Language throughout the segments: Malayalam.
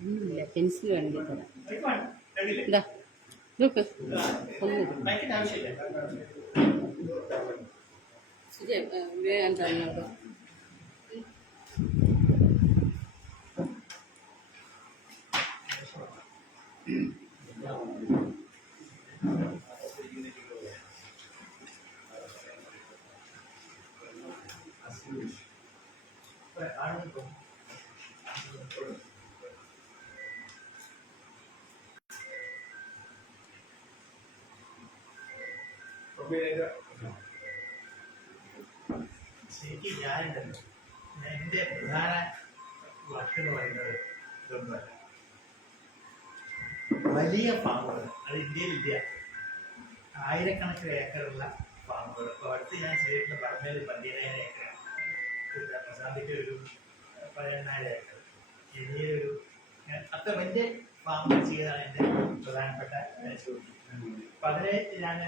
ഒന്നുമില്ല, പെൻസിൽ വേണമെങ്കിൽ തരാം. എന്താ നോക്ക്, ഒന്നും ശരി, വേഗം തന്നോളൂ. ശരിക്കും ഞാനുണ്ടല്ലോ, എൻ്റെ പ്രധാന വർക്ക് എന്ന് പറയുന്നത് ഇതൊന്നുമല്ല. വലിയ ഫാമുകൾ, അത് ഇന്ത്യയിലില്ല, ആയിരക്കണക്കിന് ഏക്കറുള്ള ഫാമുകൾ. ഇപ്പോൾ അടുത്ത് ഞാൻ ചെയ്തിട്ടുള്ള പറഞ്ഞത് 15,000 ഏക്കറാണ്. പ്രസാദിൻ്റെ ഒരു 14,000 ഏക്കർ, ഇന്ത്യയിലൊരു അത്ര വലിയ ഫാമുകൾ ചെയ്തതാണ് എൻ്റെ പ്രധാനപ്പെട്ട ജോലി. അപ്പം അതിൽ ഞാൻ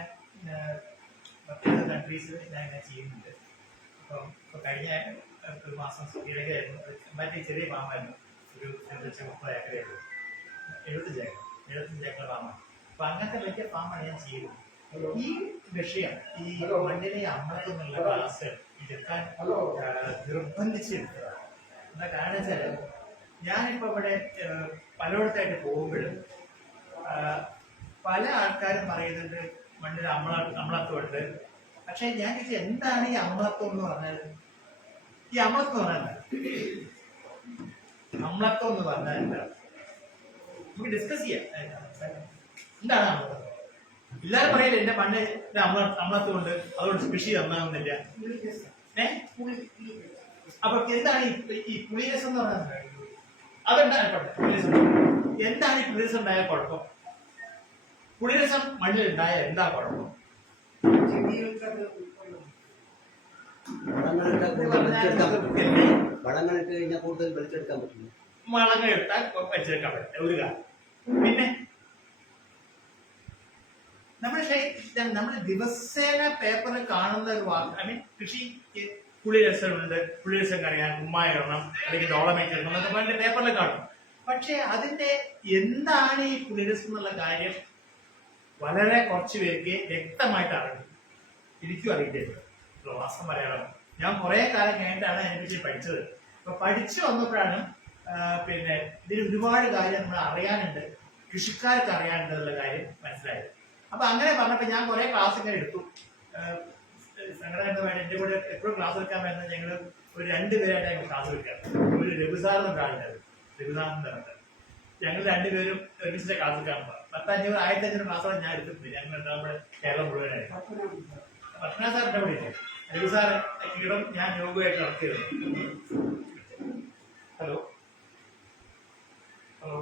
മറ്റു കൺട്രീസിൽ ഞാൻ ഇങ്ങനെ ചെയ്യുന്നുണ്ട്. അപ്പം ഇപ്പോൾ കഴിഞ്ഞ ഒരു മാസം സൗദിയിലേക്കായിരുന്നു, മറ്റേ ചെറിയ ഫാമായിരുന്നു, ഒരു 30 ഏക്കറായിരുന്നു, 75 ഏക്കർ ഫാമാണ്. അപ്പം അങ്ങനത്തെ വലിയ ഫാമാണ് ഞാൻ ചെയ്യുന്നത്. ഈ വിഷയം, ഈ മണ്ണിനെ അമ്മത്തുന്നുള്ള ക്ലാസ് എടുക്കാൻ നിർബന്ധിച്ചെടുത്തതാണ്. എന്താ കാരണം വെച്ചാൽ, ഞാനിപ്പോൾ ഇവിടെ പലയിടത്തായിട്ട് പോകുമ്പോഴും പല ആൾക്കാരും പറയുന്നുണ്ട് മണ്ണിൽ അമ്ലത്വമുണ്ട്. പക്ഷെ ഞാൻ ചോദിച്ചു, എന്താണ് ഈ അമ്ലത്വം എന്ന് പറഞ്ഞാൽ? ഈ അമ്ലത്വം പറഞ്ഞാൽ അമ്ലത്വം എന്ന് പറഞ്ഞാൽ എന്താ? നമുക്ക് ഡിസ്കസ് ചെയ്യാം. എന്താണ് അമ്ലത്വം? എല്ലാവരും പറയില്ല എന്റെ മണ്ണിൽ അമ്ലത്വം ഉണ്ട്, അതുകൊണ്ട് കൃഷി നന്നാകുന്നില്ല. അപ്പൊ എന്താണ് ഈ പുളിരസം എന്ന് പറഞ്ഞാൽ? അതെന്താണ് പുളിരസം? എന്താണ് ഈ പുളിരസം ഉണ്ടായ കുഴപ്പം? പുളിരസം മണ്ണിൽ ഉണ്ടായ എന്താ കുഴപ്പം? വളങ്ങളിട്ട് കഴിഞ്ഞാൽ കൂടുതൽ വലിച്ചെടുക്കാൻ പറ്റില്ല. വളങ്ങൾ ഇട്ടാൽ വലിച്ചെടുക്കാൻ പറ്റില്ല ഒരു കാര്യം. പിന്നെ നമ്മൾ ദിവസേന പേപ്പറിൽ കാണുന്ന ഒരു വാക്ക്, ഐ മീൻ കൃഷിക്ക് പുളിരസമുണ്ട്, പുളിരസം കറിയാൻ കുമ്മായ ഇടണം, അല്ലെങ്കിൽ ഡോളമൈറ്റ് ഇടണം എന്നൊക്കെ പറഞ്ഞിട്ട് പേപ്പറിൽ കാണും. പക്ഷെ അതിന്റെ എന്താണ് ഈ പുളിരസം എന്നുള്ള കാര്യം വളരെ കുറച്ച് പേർക്ക് വ്യക്തമായിട്ട് അറിയും. എനിക്കും അറിയില്ല. വാസ്തവം മലയാളം ഞാൻ കുറെ കാലം കഴിഞ്ഞിട്ടാണ് അതിനെപ്പറ്റി പഠിച്ചത്. അപ്പൊ പഠിച്ചു വന്നപ്പോഴാണ് പിന്നെ ഇതിന് ഒരുപാട് കാര്യം നമ്മൾ അറിയാനുണ്ട്, കൃഷിക്കാർക്ക് അറിയാനുണ്ട് എന്നുള്ള കാര്യം മനസ്സിലായത്. അപ്പൊ അങ്ങനെ പറഞ്ഞപ്പോ ഞാൻ കുറെ ക്ലാസ് ഇങ്ങനെ എടുത്തു. സംഘടന എന്റെ കൂടെ എപ്പോഴും ക്ലാസ് എടുക്കാൻ വരുന്നത് ഞങ്ങൾ ഒരു 2 പേരായിട്ട് ഞങ്ങൾ ക്ലാസ് എടുക്കാം. ഒരു രഘുസാറിന്റെ ഒരാളുണ്ടായിരുന്നു, രഘുനാഥിന്റെ പറഞ്ഞത്. ഞങ്ങൾ 2 പേരും ഒരുമിച്ചിട്ട് ക്ലാസ് എടുക്കാൻ പോകാം. 1500 1500 ക്ലാസ്സോളം ഞാൻ എടുത്തിട്ടുണ്ട്. ഞങ്ങൾ നമ്മുടെ കേരളം മുഴുവനായിട്ട്. പത്മനാഭ സാറിന്റെ കൂടെ ഇല്ലേ, രഘു സാറ് കീടം ഞാൻ യോഗമായിട്ട് നടത്തിയത്. ഹലോ ഹലോ,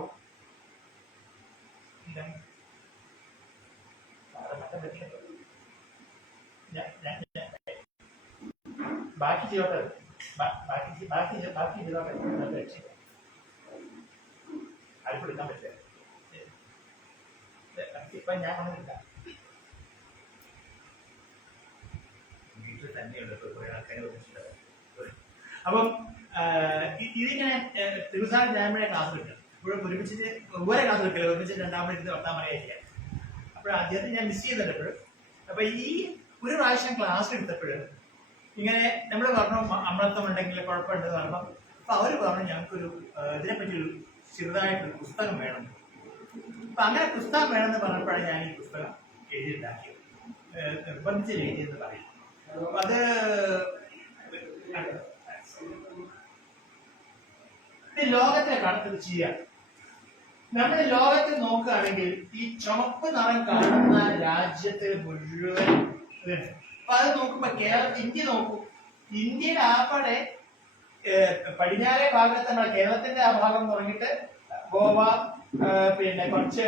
ബാക്കി ചെയ്തോട്ടെ, ബാക്കി ചെയ്തോട്ടെ, ആർക്കും എടുക്കാൻ പറ്റില്ല. ഇപ്പൊ ഞാൻ വന്നിട്ടില്ല, വീട്ടിൽ തന്നെയുണ്ട് കുറെ ആൾക്കാരെ വന്നിട്ടുണ്ട്. അപ്പം ഇതിങ്ങനെ തിരുസാർ ജാമ്യയുടെ ക്ലാസ് എടുക്കാം. ഇപ്പോഴും ഒരുമിച്ചിട്ട് ഒരേ ക്ലാസ് എടുക്കില്ല, ഒരുമിച്ച് 2ാമത് ഇരുന്ന് 10ാം മണിയായിരിക്കാം. അപ്പോൾ അദ്ദേഹത്തെ ഞാൻ മിസ് ചെയ്തിട്ടുണ്ട് എപ്പോഴും. അപ്പൊ ഈ ഒരു പ്രാവശ്യം ക്ലാസ് എടുത്തപ്പോഴും ഇങ്ങനെ നമ്മൾ പറഞ്ഞു അമ്ലത്വം ഉണ്ടെങ്കിൽ കുഴപ്പമുണ്ടെന്ന് പറഞ്ഞപ്പോൾ അപ്പൊ അവര് പറഞ്ഞു ഞങ്ങൾക്കൊരു ഇതിനെപ്പറ്റി ഒരു ചെറുതായിട്ടൊരു പുസ്തകം വേണം. അപ്പൊ അങ്ങനെ പുസ്തകം വേണമെന്ന് പറഞ്ഞപ്പോഴാണ് ഞാൻ ഈ പുസ്തകം എഴുതിയിട്ടുണ്ടാക്കിയത്, നിർബന്ധിച്ച് എഴുതിയെന്ന് പറയും. അത് ലോകത്തെ കണക്ക് ചെയ്യാം. നമ്മുടെ ലോകത്ത് നോക്കുകയാണെങ്കിൽ ഈ ചുവപ്പ് നിറം കാണുന്ന രാജ്യത്തിൽ മുഴുവൻ അപ്പൊ അത് നോക്കുമ്പോ ഇന്ത്യ നോക്കൂ. ഇന്ത്യയിൽ ആകപ്പാടെ പടിഞ്ഞാറേ ഭാഗത്ത് നമ്മുടെ കേരളത്തിന്റെ ആ ഭാഗം തുടങ്ങിയിട്ട് ഗോവ, പിന്നെ കുറച്ച്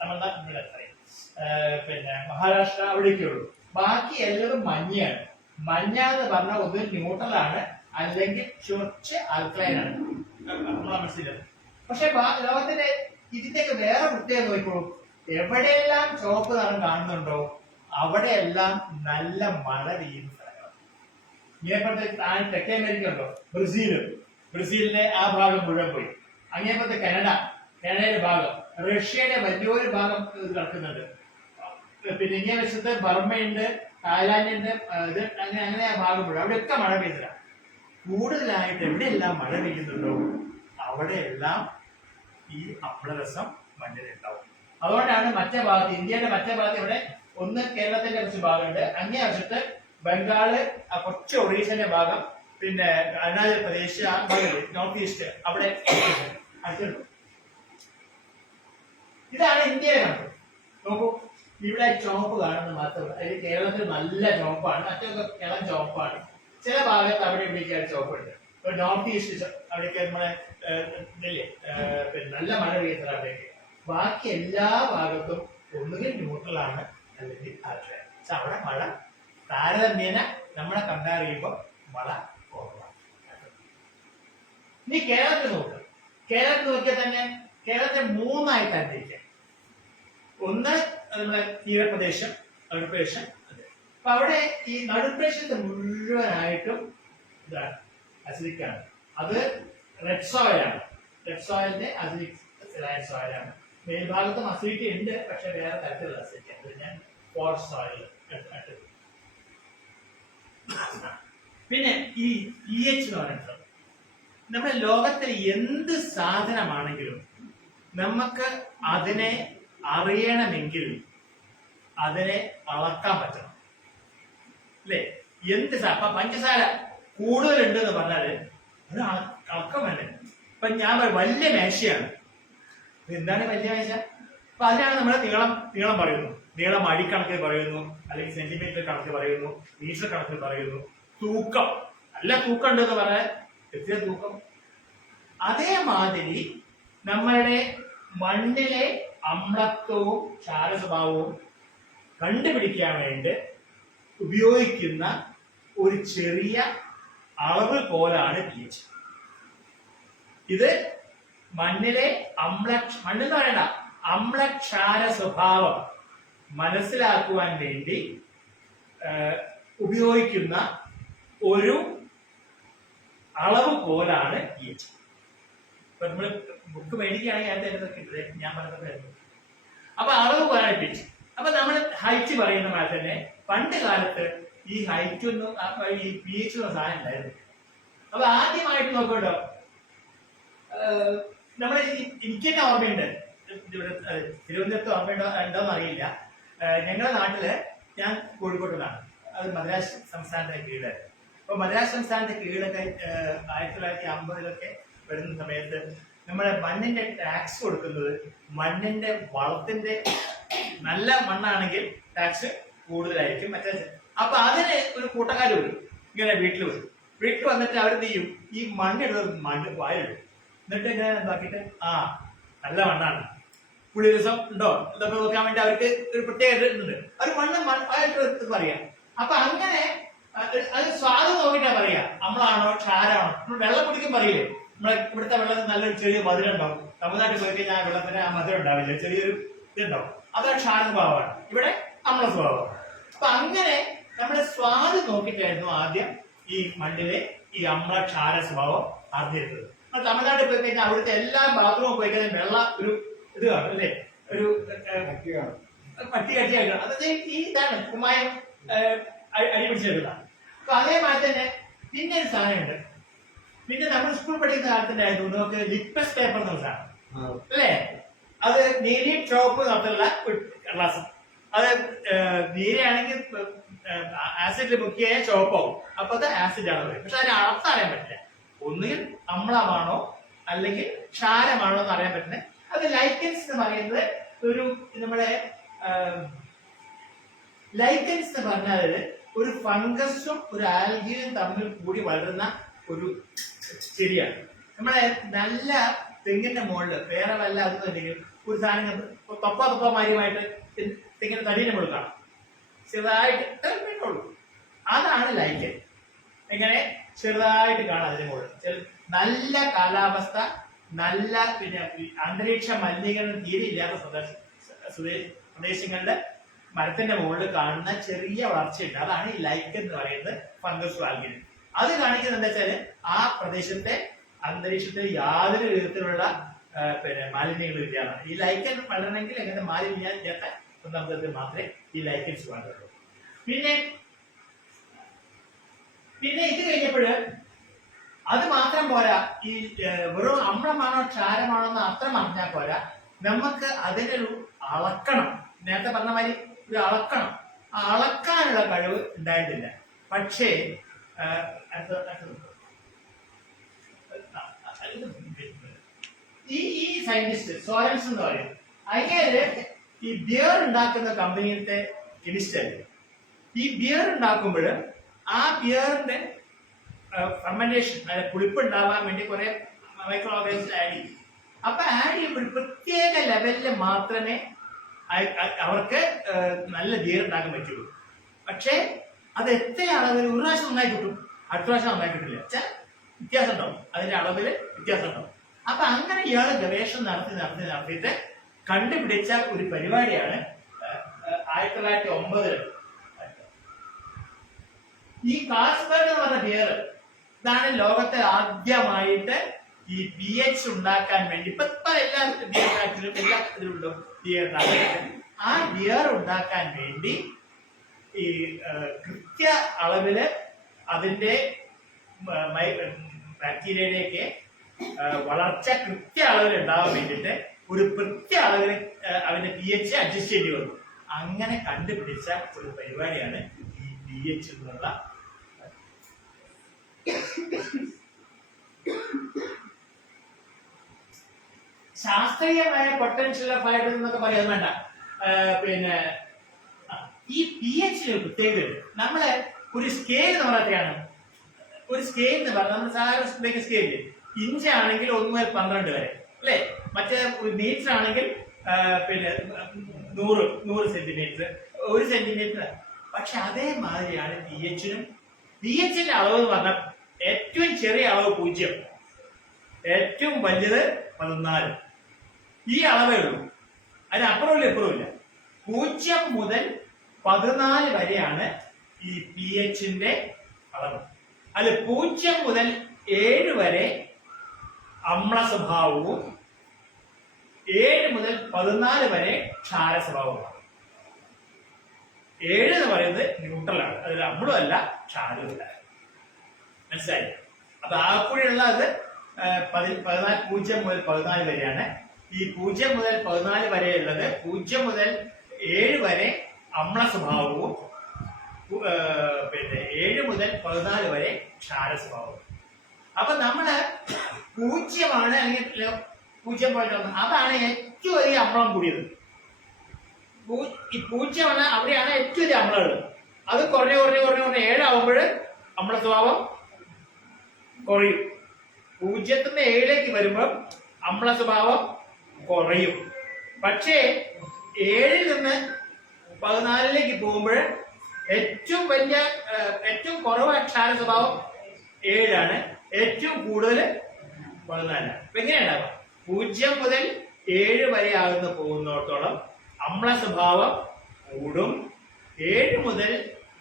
തമിഴ്നാട്ടിൽ, പിന്നെ മഹാരാഷ്ട്ര അവിടേക്കേ ഉള്ളൂ. ബാക്കി എല്ലാവരും മഞ്ഞയാണ്. മഞ്ഞ എന്ന് പറഞ്ഞാൽ ഒന്നിൽ ന്യൂട്രലാണ്, അല്ലെങ്കിൽ കുറച്ച് ആൽക്കലൈൻ ആണ്. മനസ്സിലാവും. പക്ഷെ ലോകത്തിന്റെ ഇതിന്റെയൊക്കെ വേറെ പ്രത്യേകത നോക്കിക്കോളൂ. എവിടെയെല്ലാം ചുവപ്പ് നിറം കാണുന്നുണ്ടോ അവിടെയെല്ലാം നല്ല മഴ പെയ്യുന്ന സ്ഥലങ്ങളാണ്. ഇതേപോലത്തെ തെക്കേ അമേരിക്ക ഉണ്ടോ, ബ്രസീല്, ബ്രസീലിന്റെ ആ ഭാഗം മുഴുവൻ പോയി. അങ്ങേപ്പത്തെ കാനഡയുടെ ഭാഗം, റഷ്യയുടെ വലിയൊരു ഭാഗം ഇത് കിടക്കുന്നുണ്ട്. പിന്നെ ഇങ്ങനെ വശത്ത് ബർമ്മയുണ്ട്, തായ്ലാന്റുണ്ട്, ഇത് അങ്ങനെ ആ ഭാഗം മുഴുവൻ അവിടെയൊക്കെ മഴ പെയ്തില്ല. കൂടുതലായിട്ട് എവിടെയെല്ലാം മഴ പെയ്യുന്നുണ്ടോ അവിടെയെല്ലാം ഈ അമ്ലരസം മണ്ണിലുണ്ടാവും. അതുകൊണ്ടാണ് മറ്റേ ഭാഗത്ത്, ഇന്ത്യയുടെ മറ്റേ ഭാഗത്ത് ഇവിടെ ഒന്ന് കേരളത്തിന്റെ കുറച്ച് ഭാഗമുണ്ട്, അങ്ങേ വശത്ത് ബംഗാള്, കൊച്ചു ഒറീസന്റെ ഭാഗം, പിന്നെ അരുണാചൽ പ്രദേശ്, ആ ഭാഗം നോർത്ത് ഈസ്റ്റ് അവിടെ. ഇതാണ് ഇന്ത്യയുടെ കണക്ക്. നോക്കൂ, ഇവിടെ ചുവപ്പ് കാണുന്ന മാത്രമല്ല, അതിൽ കേരളത്തിൽ നല്ല ചുവപ്പാണ്, മറ്റൊക്കെ ഇളം ചുവപ്പാണ്. ചില ഭാഗത്ത് അവിടെ ഇവിടേക്കാണ് ചുവപ്പുണ്ട്. ഇപ്പൊ നോർത്ത് ഈസ്റ്റ് അവിടേക്ക് നമ്മളെ പിന്നെ നല്ല മഴ പെയ്യുന്നത് അവിടേക്ക്. ബാക്കി എല്ലാ ഭാഗത്തും ഒന്നുകിൽ ന്യൂട്രലാണ് അല്ലെങ്കിൽ ആർഷ. അവിടെ മഴ താരതമ്യേന നമ്മളെ കമ്പയർ ചെയ്യുമ്പോൾ മഴ കുറവാണ്. ഇനി കേരളത്തിൽ നോക്കുക. കേരളത്തിൽ നോക്കിയാൽ തന്നെ കേരളത്തെ മൂന്നായിട്ടാണ് തിരിക്കുക. ഒന്ന് നമ്മുടെ തീരപ്രദേശം, നടുപ്രദേശം. അപ്പൊ അവിടെ ഈ നടുപ്രദേശത്ത് മുഴുവനായിട്ടും ഇതാണ് അസിഡിക്കാണ്. അത് റെഡ് സോയിലാണ്. റെഡ് സോയിലിന്റെ അസിഡിക് സോയിലാണ്. മേൽഭാഗത്തും അസിഡിറ്റി ഉണ്ട്, പക്ഷെ വേറെ തരത്തിലുള്ള അസിഡിറ്റി. അത് ഞാൻ ഫോറസ്റ്റ് സോയിൽ. പിന്നെ ഈ pH എന്ന് പറയുന്നത് നമ്മുടെ ലോകത്തിൽ എന്ത് സാധനമാണെങ്കിലും നമുക്ക് അതിനെ അറിയണമെങ്കിൽ അതിനെ അളക്കാൻ പറ്റണം, അല്ലേ? എന്ത് പഞ്ചസാര കൂടുതലുണ്ട് എന്ന് പറഞ്ഞാല് അത് അളക്കമല്ലേ. ഇപ്പൊ ഞാൻ വലിയ മേശയാണ്. എന്താണ് വലിയ മേശ? അപ്പൊ അതിനാണ് നമ്മള് നീളം പറയുന്നു, നീളം അടിക്കണക്കിൽ പറയുന്നു, അല്ലെങ്കിൽ സെന്റിമീറ്റർ കണക്ക് പറയുന്നു, മീറ്റർ കണക്കിൽ പറയുന്നു. തൂക്കം, നല്ല തൂക്കം ഉണ്ട് എന്ന് പറയാൻ എത്തിയ തൂക്കം. അതേമാതിരി നമ്മളുടെ മണ്ണിലെ അമ്ലത്വവും ക്ഷാരസ്വഭാവവും കണ്ടുപിടിക്കാൻ വേണ്ടി ഉപയോഗിക്കുന്ന ഒരു ചെറിയ അളവ് പോലാണ് pH. ഇത് മണ്ണിലെ മണ്ണെന്ന് പറയണ്ട, അമ്ലക്ഷാര സ്വഭാവം മനസ്സിലാക്കുവാൻ വേണ്ടി ഉപയോഗിക്കുന്ന ഒരു അളവ് പോലാണ് pH. ഇപ്പൊ നമ്മള് ബുക്ക് മേടിക്കുകയാണെങ്കിൽ അതിന്റെ ഞാൻ പറഞ്ഞത്. അപ്പൊ അളവ് പോലാണ് pH. അപ്പൊ നമ്മൾ ഹൈറ്റ് പറയുന്ന പോലെ തന്നെ പണ്ട് കാലത്ത് ഈ ഹൈറ്റ് ഒന്നും ഈ pH ഒന്നും സാധനം ഉണ്ടായിരുന്നു. അപ്പൊ ആദ്യമായിട്ട് നോക്കണ്ടോ, നമ്മളെ എനിക്ക് തന്നെ ഓർമ്മയുണ്ട്, ഇവിടെ തിരുവനന്തപുരത്ത് ഉണ്ടോന്ന് അറിയില്ല. ഞങ്ങളുടെ നാട്ടില്, ഞാൻ കോഴിക്കോട്ടുകാരാണ്, അത് മദ്രാസ് സംസ്ഥാനത്തിന്റെ കീഴിലായിരുന്നു. അപ്പൊ മദ്രാസ് സംസ്ഥാനത്തിന്റെ കീഴിലൊക്കെ 1950 വരുന്ന സമയത്ത് നമ്മുടെ മണ്ണിന്റെ ടാക്സ് കൊടുക്കുന്നത് മണ്ണിന്റെ വളത്തിന്റെ, നല്ല മണ്ണാണെങ്കിൽ ടാക്സ് കൂടുതലായിരിക്കും. മറ്റേ അപ്പൊ അതിന് ഒരു കൂട്ടക്കാര് വരും, ഇങ്ങനെ വീട്ടിൽ വന്നിട്ട് അവരെന്ത് ചെയ്യും, ഈ മണ്ണെടുത്ത് വായിലിടും. എന്നിട്ട് ഇങ്ങനെ എന്താക്കിയിട്ട് നല്ല മണ്ണാണ്, പുളി ദിവസം ഉണ്ടോ ഇതൊക്കെ നോക്കാൻ വേണ്ടി അവർക്ക് ഒരു പ്രത്യേക ഇതുണ്ട്. അവർ മണ്ണ് പറയാം. അപ്പൊ അങ്ങനെ അത് സ്വാദം നോക്കിയിട്ടാ പറയാ, അമ്ലാണോ ക്ഷാരമാണോ. നമ്മൾ വെള്ളം കുടിക്കും പറയില്ലേ, നമ്മളെ ഇവിടുത്തെ വെള്ളത്തിൽ നല്ലൊരു ചെറിയ മധുരം ഉണ്ടാവും. തമിഴ്നാട്ടിൽ പോയി കഴിഞ്ഞാൽ ആ വെള്ളത്തിന് ആ മധുരം ഉണ്ടാവില്ല, ചെറിയൊരു ഇതുണ്ടാവും. അതൊരു ക്ഷാര സ്വഭാവമാണ്, ഇവിടെ അമ്ല സ്വഭാവമാണ്. അപ്പൊ അങ്ങനെ നമ്മുടെ സ്വാദ് നോക്കിയിട്ടായിരുന്നു ആദ്യം ഈ മണ്ണിലെ ഈ അമ്ല ക്ഷാര സ്വഭാവം അറിഞ്ഞിരുന്നത്. തമിഴ്നാട്ടിൽ പോയി കഴിഞ്ഞാൽ അവിടുത്തെ എല്ലാ ബാത്റൂമിൽ പോയി കഴിഞ്ഞാൽ വെള്ള ഒരു ഇത് കാണും, അല്ലേ? ഒരു പട്ടി കട്ടിയായിട്ട് അതായത് ഈ ഇതാണ് കുമ്മായം അടി പിടിച്ചെടുക്കുന്ന. അപ്പൊ അതേമാതിരി തന്നെ പിന്നെ ഒരു സാധനമുണ്ട്. പിന്നെ നമ്മൾ സ്കൂൾ പഠിക്കുന്ന കാലത്തുണ്ടായിരുന്നു നമുക്ക് ലിറ്റ്മസ് പേപ്പർ എന്ന സാധനം, അല്ലേ? അത് നീലയും ചുവപ്പ് നടത്തുള്ള ക്ലാസ്. അത് നീലയാണെങ്കിൽ ആസിഡിൽ മുക്കിയ ചുവപ്പാവും, അപ്പൊ അത് ആസിഡ് ആണ് പറയും. പക്ഷെ അതിന് അളത്തറിയാൻ പറ്റില്ല, ഒന്നുകിൽ അമ്ലമാണോ അല്ലെങ്കിൽ ക്ഷാരമാണോ എന്ന് അറിയാൻ പറ്റുന്നത്. അത് ലൈക്കൻസ് എന്ന് പറയുന്നത് ഒരു നമ്മുടെ ലൈക്കൻസ് എന്ന് പറഞ്ഞാൽ ഒരു ഫംഗസും ഒരു ആൽഗിയും തമ്മിൽ കൂടി വളരുന്ന ഒരു ചെടിയാണ്. നമ്മളെ നല്ല തെങ്ങിന്റെ മുകളിൽ വേറെ വല്ല അതൊന്നുമില്ലെങ്കിൽ ഒരു സാധനം തൊപ്പമാരിയുമായിട്ട് തെങ്ങിന്റെ തടീന്റെ മുകളിൽ കാണാം, ചെറുതായിട്ട് ഉള്ളൂ. അതാണ് ലൈക്കൻ. എങ്ങനെ ചെറുതായിട്ട് കാണാം അതിന്റെ മുകളിൽ. നല്ല കാലാവസ്ഥ, നല്ല പിന്നെ അന്തരീക്ഷ മലിനീകരണം തീരെ ഇല്ലാത്ത പ്രദേശങ്ങളുടെ മരത്തിന്റെ മുകളിൽ കാണുന്ന ചെറിയ വളർച്ചയുണ്ട്. അതാണ് ഈ ലൈക്കൻ എന്ന് പറയുന്നത്, ഫംഗസ് ആൽഗിൻ. അത് കാണിക്കുന്നത് എന്താ വെച്ചാല് ആ പ്രദേശത്തെ അന്തരീക്ഷത്തിൽ യാതൊരു വിധത്തിലുള്ള മാലിന്യങ്ങളും ഇല്ലാതാണ്. ഈ ലൈക്കൻ വളരണമെങ്കിൽ എങ്ങനെ മാലിന്യം ഇല്ലാത്ത സന്ദർഭത്തിൽ മാത്രമേ ഈ ലൈക്കൻസ് വളരുള്ളൂ. പിന്നെ ഇത് കഴിഞ്ഞപ്പോൾ അത് മാത്രം പോരാ, ഈ വെറും അമ്ലമാണോ ക്ഷാരമാണോ എന്ന് അത്ര അറിഞ്ഞാൽ പോരാ, നമുക്ക് അതിനൊരു അളക്കണം. നേരത്തെ പറഞ്ഞ മാതിരി ഒരു അളക്കണം. ആ അളക്കാനുള്ള കഴിവ് ഉണ്ടായിട്ടില്ല. പക്ഷേ ഈ സയന്റിസ്റ്റ് സോറൻസ് എന്ന് പറയും, അങ്ങനെ ഈ ബിയർ ഉണ്ടാക്കുന്ന കമ്പനിയിലത്തെ കെമിസ്റ്റ് അല്ലേ. ഈ ബിയർ ഉണ്ടാക്കുമ്പോൾ ആ ബിയറിന്റെ ഫെർമെന്റേഷൻ, അതായത് പുളിപ്പ് ഉണ്ടാവാൻ വേണ്ടി കുറെ മൈക്രോ ഓർഗാനിസം ആഡ് ചെയ്യും. അപ്പൊ ആഡ് ചെയ്യുമ്പോൾ പ്രത്യേക ലെവലിൽ മാത്രമേ അവർക്ക് നല്ല ബിയർ ഉണ്ടാക്കാൻ പറ്റുള്ളൂ. പക്ഷേ അത് എത്ര അളവിൽ ഒരു പ്രാവശ്യം നന്നായി കിട്ടും, അടുത്ത പ്രാവശ്യം നന്നായി കിട്ടില്ല. വ്യത്യാസം ഉണ്ടാവും, അതിന്റെ അളവിൽ വ്യത്യാസം ഉണ്ടാവും. അപ്പൊ അങ്ങനെ ഇയാള് ഗവേഷണം നടത്തിയിട്ട് കണ്ടുപിടിച്ച ഒരു പരിപാടിയാണ് 1909 ഈ കാസ്ബർഗ് എന്ന് പറഞ്ഞ ബിയർ. ഇതാണ് ലോകത്തെ ആദ്യമായിട്ട് ഈ pH ഉണ്ടാക്കാൻ വേണ്ടി, ഇപ്പൊ എല്ലാ ബിയർ ഫാക്ടറിയിലും എല്ലാ ഇതിലുണ്ടോ ബിയർ ഉണ്ടാക്കാൻ. ആ ബിയർ ഉണ്ടാക്കാൻ വേണ്ടി ഈ കൃത്യ അളവില് അതിന്റെ ബാക്ടീരിയയുടെയൊക്കെ വളർച്ച കൃത്യ അളവിൽ ഉണ്ടാവാൻ വേണ്ടിയിട്ട് ഒരു കൃത്യ അളവിൽ അവന്റെ pH അഡ്ജസ്റ്റ് ചെയ്യേണ്ടി വന്നു. അങ്ങനെ കണ്ടുപിടിച്ച ഒരു പരിപാടിയാണ് ഈ pH എന്നുള്ള. ശാസ്ത്രീയമായ പൊട്ടൻഷ്യൽ ഓഫ് ഹൈഡ്രജൻ എന്നൊക്കെ പറയാൻ വേണ്ട. പിന്നെ ഈ pH പ്രത്യേകത, നമ്മള് ഒരു സ്കെയിൽ എന്ന് പറഞ്ഞാണ്, ഒരു സ്കെയിൽ എന്ന് പറഞ്ഞാൽ നമ്മൾ സാധാരണ സ്കെയില് ഇഞ്ചാണെങ്കിൽ 1 മുതൽ 12 വരെ അല്ലെ, മറ്റേ മീറ്റർ ആണെങ്കിൽ പിന്നെ 100 സെന്റിമീറ്റർ, 1 സെന്റിമീറ്റർ. പക്ഷെ അതേമാതിരിയാണ് pH-നും. pH-ന്റെ അളവ് എന്ന് പറഞ്ഞാൽ ഏറ്റവും ചെറിയ അളവ് 0, ഏറ്റവും വലുത് 14. ഈ അളവേ ഉള്ളൂ, അതിനപ്പുറമില്ല ഇപ്പുറമില്ല. 0 മുതൽ 14 വരെയാണ് ഈ pH-ന്റെ അളവ്. അത് 0 മുതൽ 7 വരെ അമ്ല സ്വഭാവവും 7 മുതൽ 14 വരെ ക്ഷാര സ്വഭാവമാണ്. 7 എന്ന് പറയുന്നത് ന്യൂട്രലാണ്, അതിൽ അമ്ലമല്ല ക്ഷാരവുമില്ല. മനസ്സിലായി? അപ്പൊ ആ കൂടെയുള്ള അത് 0 മുതൽ 14 വരെയാണ്. ഈ 0 മുതൽ 14 വരെയുള്ളത് 0 മുതൽ 7 വരെ അമ്ല സ്വഭാവവും പിന്നെ 7 മുതൽ 14 വരെ ക്ഷാര സ്വഭാവവും. അപ്പൊ നമ്മള് 0 അല്ലെങ്കിൽ 0.1 അതാണ് ഏറ്റവും അധികം അമ്ലം കൂടിയത്. ഈ 0 അവിടെയാണ് ഏറ്റവും അധികം അമ്ലം ഉള്ളത്. അത് കുറഞ്ഞ് 7 ആവുമ്പോൾ അമ്ല സ്വഭാവം കുറയും. 0 നിന്ന് 7ലേക്ക് വരുമ്പോൾ അമ്ല സ്വഭാവം കുറയും. പക്ഷേ 7 നിന്ന് 14ലേക്ക് പോകുമ്പോൾ ഏറ്റവും കുറവ് ക്ഷാര സ്വഭാവം 7 ഏറ്റവും കൂടുതൽ 14. അപ്പൊ എങ്ങനെയുണ്ടാവുക? 0 മുതൽ 7 വരെ ആകുന്ന പോകുന്നിടത്തോളം അമ്ല സ്വഭാവം കൂടും. 7 മുതൽ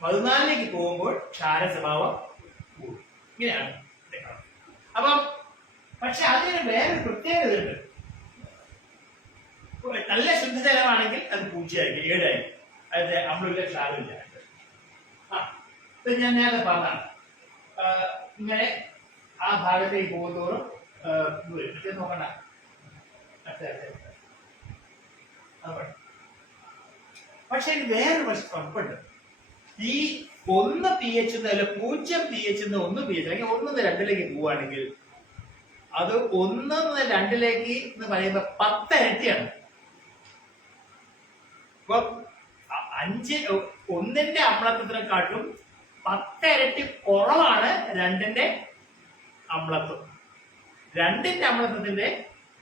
14ലേക്ക് പോകുമ്പോൾ ക്ഷാര സ്വഭാവം കൂടും. ഇങ്ങനെയാണ്. അപ്പം പക്ഷെ അതിന് വേറൊരു പ്രത്യേകത ഉണ്ട്. നല്ല ശുദ്ധജലമാണെങ്കിൽ അത് 0 ആയിരിക്കും, 7 ആയിരിക്കും. അത് അമ്ലമില്ല ക്ഷാരമില്ല. ഞാൻ നേരത്തെ പറഞ്ഞ ഇങ്ങനെ ആ ഭാഗത്തേക്ക് പോകുന്നതോറും നോക്കണ്ട. പക്ഷെ ഇത് വേറൊരു കുഴപ്പമുണ്ട്. ഈ 1 pH അല്ല 0 pH 1 pH അല്ലെങ്കിൽ 1 മുതൽ 2ലേക്ക് പോവുകയാണെങ്കിൽ അത് 1 മുതൽ 2ലേക്ക് എന്ന് പറയുമ്പോൾ 10 ഇരട്ടിയാണ്. ഇപ്പൊ 1ന്റെ അമ്ലത്വത്തിനെക്കാട്ടും 10 ഇരട്ടി കുറവാണ് 2ന്റെ അമ്ലത്വം. 2ന്റെ അമ്ലത്വത്തിന്റെ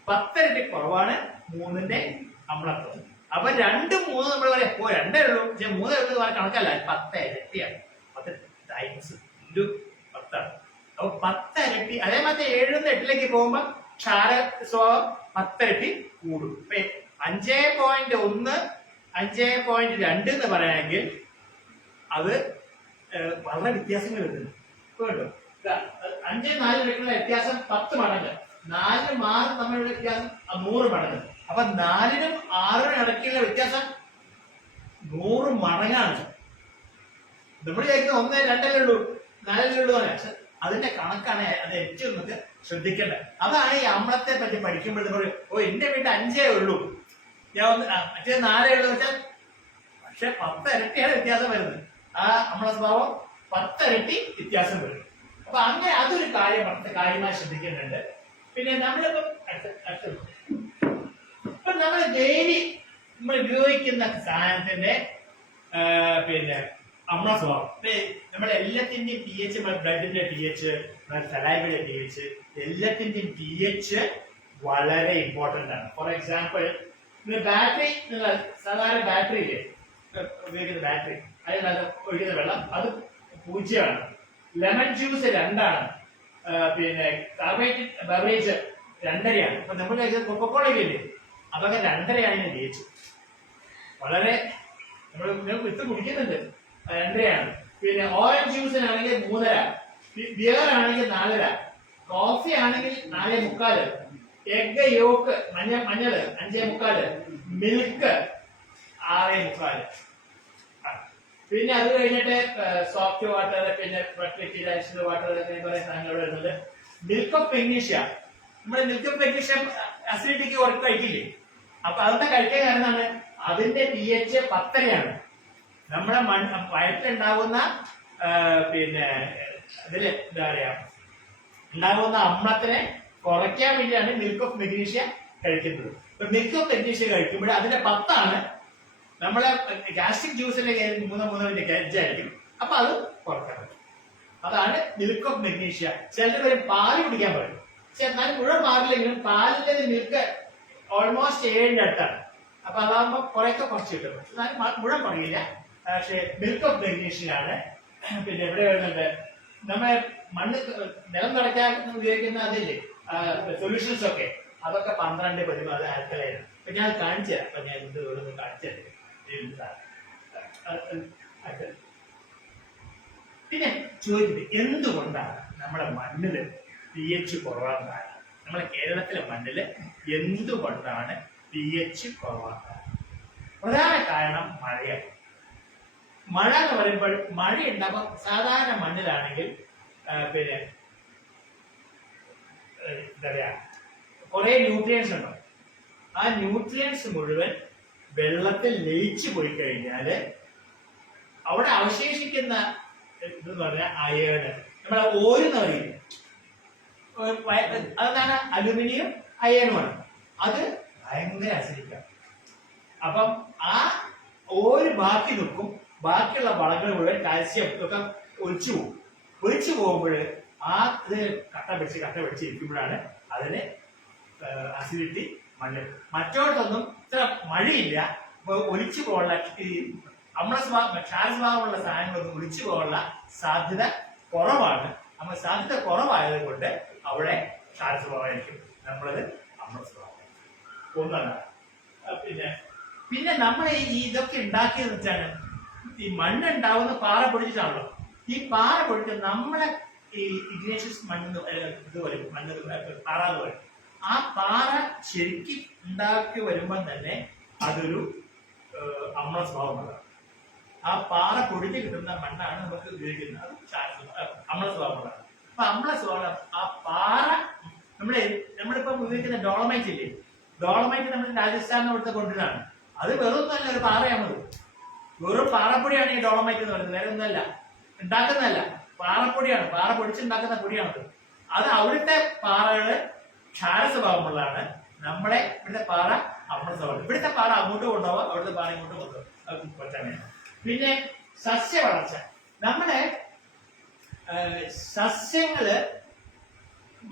10 ഇരട്ടി കുറവാണ് 3ന്റെ അമ്ലത്വം. അപ്പൊ 2, 3 നമ്മൾ പറയാം 2 ഉള്ളൂ, പക്ഷെ 3 കണക്കല്ല, 10 ഇരട്ടിയാണ്. 10 ടൈംസ് ഇൻറ്റു 10 ആണ്. അപ്പൊ 10 ഇരട്ടി. അതേമാതിരി 7 നിന്ന് 8ലേക്ക് പോകുമ്പോൾ ക്ഷാര സ്വഭാവം 10 ഇരട്ടി കൂടും. 5.1 5.2 എന്ന് പറയുകയാണെങ്കിൽ അത് വളരെ വ്യത്യാസങ്ങൾ വരുന്നുണ്ട്. കേട്ടോ, 5 4 എടുക്കുന്ന വ്യത്യാസം 10 മടങ്ങ്. 4 6 തമ്മിലുള്ള വ്യത്യാസം 100 മടങ്ങ്. അപ്പൊ 4നും 6നും ഇടയ്ക്കുള്ള വ്യത്യാസം 100 മടങ്ങാണ്. നമ്മൾ വിചാരിക്കുന്നത് 1 2 ഉള്ളൂ 4 ഉള്ളൂ. അതിന്റെ കണക്കാണ് അത് ഏറ്റവും നമുക്ക് ശ്രദ്ധിക്കേണ്ടത്. അതാണ് ഈ അമ്ലത്തെ പറ്റി പഠിക്കുമ്പോൾ നമ്മൾ എന്റെ വീട്ടിൽ 5 ഉള്ളൂ, ഞാൻ മറ്റേ 4 ഉള്ളൂ വെച്ചാൽ, പക്ഷെ 10 ഇരട്ടിയാണ് വ്യത്യാസം വരുന്നത്. ആ അമ്ല സ്വഭാവം 10 ഇരട്ടി വ്യത്യാസം വരും. അപ്പൊ അങ്ങനെ അതൊരു കാര്യമായി ശ്രദ്ധിക്കുന്നുണ്ട്. പിന്നെ നമ്മളിപ്പം ഇപ്പൊ നമ്മൾ ഡെയിലി നമ്മൾ ഉപയോഗിക്കുന്ന സാധനത്തിന്റെ പിന്നെ അമ്ല സ്വഭാവം, നമ്മുടെ എല്ലാത്തിന്റെയും pH, ബ്ലഡിന്റെ pH, സലൈവയുടെ pH, എല്ലാത്തിന്റെയും pH വളരെ ഇമ്പോർട്ടന്റ് ആണ്. ഫോർ എക്സാമ്പിൾ ബാറ്ററി, സാധാരണ ബാറ്ററിയില്ലേ ഉപയോഗിക്കുന്ന ബാറ്ററി, അതിനകത്ത് ഒഴിക്കുന്ന വെള്ളം അത് 0 ആണ്. ലെമൺ ജ്യൂസ് 2 ആണ്. പിന്നെ കാർബണേറ്റഡ് ബെവറേജ് 2.5 അപ്പൊ നമ്മൾ കഴിച്ചത് കൊക്കക്കോളയില്ലേ, അതൊക്കെ 2.5 pH. വളരെ നമ്മൾ വിത്ത് കുടിക്കുന്നുണ്ട്, 2.5. പിന്നെ ഓറഞ്ച് ജ്യൂസിനാണെങ്കിൽ 3.5, ബിയർ ആണെങ്കിൽ 4.5, കോഫി ആണെങ്കിൽ 4.25, എഗ് യോക്ക് മഞ്ഞള് 5.25, മിൽക്ക് 6.25. പിന്നെ അത് കഴിഞ്ഞിട്ട് സോഫ്റ്റ് വാട്ടർ, പിന്നെ ഫെർട്ടിലൈസ്ഡ് വാട്ടർ എന്നൊക്കെ പറയുന്ന സാധനങ്ങൾ വരുന്നത്. മിൽക്ക് ഓഫ് മെഗ്നീഷ്യ, നമ്മുടെ മിൽക്ക് ഓഫ് മെഗ്നീഷ്യ അസിഡിറ്റിക്ക് കുറച്ച് കഴിക്കില്ലേ, അപ്പൊ അതൊക്കെ കഴിക്കാൻ കാരണമാണ് അതിന്റെ pH 10.5. നമ്മുടെ വയറ്റിലുണ്ടാകുന്ന പിന്നെ ഇതില് എന്താ പറയാ ഉണ്ടാകുന്ന അമ്ലത്തിനെ കുറയ്ക്കാൻ വേണ്ടിയാണ് മിൽക്ക് ഓഫ് മെഗ്നീഷ്യ കഴിക്കുന്നത്. മിൽക്ക് ഓഫ് മെഗ്നീഷ്യ കഴിക്കുമ്പോൾ അതിന്റെ 10 ആണ്. നമ്മളെ ഗാസ്ട്രിക് ജ്യൂസിന്റെ 3 ഗജ്ജായിരിക്കും, അപ്പൊ അത് കുറയ്ക്കാൻ പറ്റും. അതാണ് മിൽക്ക് ഓഫ് മെഗ്നീഷ്യ. ചിലർ വരും പാല് കുടിക്കാൻ പറയും, പക്ഷെ എന്നാലും മുഴുവൻ മാറില്ലെങ്കിലും പാലിന്റെ മിൽക്ക് ഓൾമോസ്റ്റ് 7ന്റെ അടുത്താണ്. അപ്പൊ അതാകുമ്പോ കുറെയൊക്കെ കുറച്ച് കിട്ടും, എന്നാലും മുഴുവൻ പറയില്ല. പക്ഷെ മിൽക്ക് ഓഫ് മെഗ്നീഷ്യ ആണ്. പിന്നെ എവിടെ വരുന്നുണ്ട്, നമ്മളെ മണ്ണ് നിലം തുടയ്ക്കാൻ ഉപയോഗിക്കുന്ന അതില്ലേ സൊല്യൂഷൻസ് ഒക്കെ, അതൊക്കെ 12, 14 ആൽക്കലൈനാണ്. അപ്പൊ ഞാൻ കാണിച്ചു തരാം. അപ്പൊ ഞാൻ ഇത് ഇവിടെ കാണിച്ചു തരാം. പിന്നെ ചോദിക്കുന്നത് എന്തുകൊണ്ടാണ് നമ്മുടെ മണ്ണില് pH കുറവാൻ കാരണം? നമ്മളെ കേരളത്തിലെ മണ്ണില് എന്തുകൊണ്ടാണ് pH കുറവാൻ കാരണം? പ്രധാന കാരണം മഴയാണ്. മഴ എന്ന് പറയുമ്പോൾ മഴ ഉണ്ടാകുമ്പോൾ സാധാരണ മണ്ണിലാണെങ്കിൽ പിന്നെ എന്താ പറയാ കുറെ ന്യൂട്രിയൻസ് ഉണ്ടാവും. ആ ന്യൂട്രിയൻസ് മുഴുവൻ വെള്ളത്തിൽ ലയിച്ചു പോയി കഴിഞ്ഞാല് അവിടെ അവശേഷിക്കുന്ന ഇതെന്ന് പറഞ്ഞാൽ അയേണ്, നമ്മളെ ഓരെന്ന് പറയില്ല, അതാണ് അലുമിനിയം അയേണുമാണ്. അത് ഭയങ്കര അസിഡിക്കാണ്. അപ്പം ആ ഓര് ബാക്കി നിൽക്കും, ബാക്കിയുള്ള വളങ്ങൾ മുഴുവൻ കാൽസ്യം ഒക്കെ ഒലിച്ചു പോകും. ഒലിച്ചു പോകുമ്പോൾ ആ ഇത് കട്ട പിടിച്ച് ഇരിക്കുമ്പോഴാണ് അതിന് അസിഡിറ്റി മണ്ണിൽ. മറ്റോടത്തൊന്നും ഇത്ര മഴയില്ല, ഒലിച്ചു പോകാനുള്ള ഈ ക്ഷാരസ്വഭാവമുള്ള സാധനങ്ങളൊന്നും ഒലിച്ചു പോകാനുള്ള സാധ്യത കുറവാണ്. നമ്മൾ സാധ്യത കുറവായത് കൊണ്ട് അവിടെ ക്ഷാരസ്വഭാവമായിരിക്കും, നമ്മളത് അമ്ലസ്വഭാവം ഒന്നാണ്. പിന്നെ നമ്മൾ ഇതൊക്കെ ഉണ്ടാക്കിയെന്ന് വെച്ചാൽ ഈ മണ്ണ് ഉണ്ടാവുന്ന പാറ പൊടിച്ചിട്ടാണല്ലോ. ഈ പാറ പൊടിച്ച് നമ്മളെ ഈ ഇഗ്നേഷ്യസ് മണ്ണ് ഇതുപോലെ മണ്ണ് പാറാതെ വരും. ആ പാറ ശരിക്കും ഉണ്ടാക്കി വരുമ്പോൾ തന്നെ അതൊരു അമ്ല സ്വഭാവമാണ്. ആ പാറ പൊടിഞ്ഞ് കിട്ടുന്ന മണ്ണാണ് നമുക്ക് ഉപയോഗിക്കുന്നത്, അത് അമ്ല സ്വഭാവമുള്ളതാണ്. അപ്പൊ അമ്ല സ്വഭാവം ആ പാറ നമ്മളിപ്പം ഉപയോഗിക്കുന്ന ഡോളമൈറ്റ് ഇല്ലേ, ഡോളമൈറ്റ് നമ്മൾ രാജസ്ഥാനിൽ ഇവിടുത്തെ കൊണ്ടുവരാണ്. അത് വെറും തന്നെ ഒരു പാറയാണത്, വെറും പാറപ്പൊടിയാണ് ഈ ഡോളമൈറ്റ് എന്ന് പറയുന്നത്, വേറെ ഒന്നല്ല, ഉണ്ടാക്കുന്നതല്ല, പാറപ്പൊടിയാണ്, പാറ പൊടിച്ചുണ്ടാക്കുന്ന പൊടിയാണത്. അത് അവിടുത്തെ പാറകള് ക്ഷാര സ്വഭാവമുള്ളതാണ്, നമ്മുടെ ഇവിടുത്തെ പാറ അമ്ല സ്വഭാവം. ഇവിടുത്തെ പാറ അങ്ങോട്ട് കൊണ്ടുപോകാം, അവിടുത്തെ പാറ ഇങ്ങോട്ട് കൊണ്ടുപോകാം. പിന്നെ സസ്യ വളർച്ച, നമ്മുടെ സസ്യങ്ങള്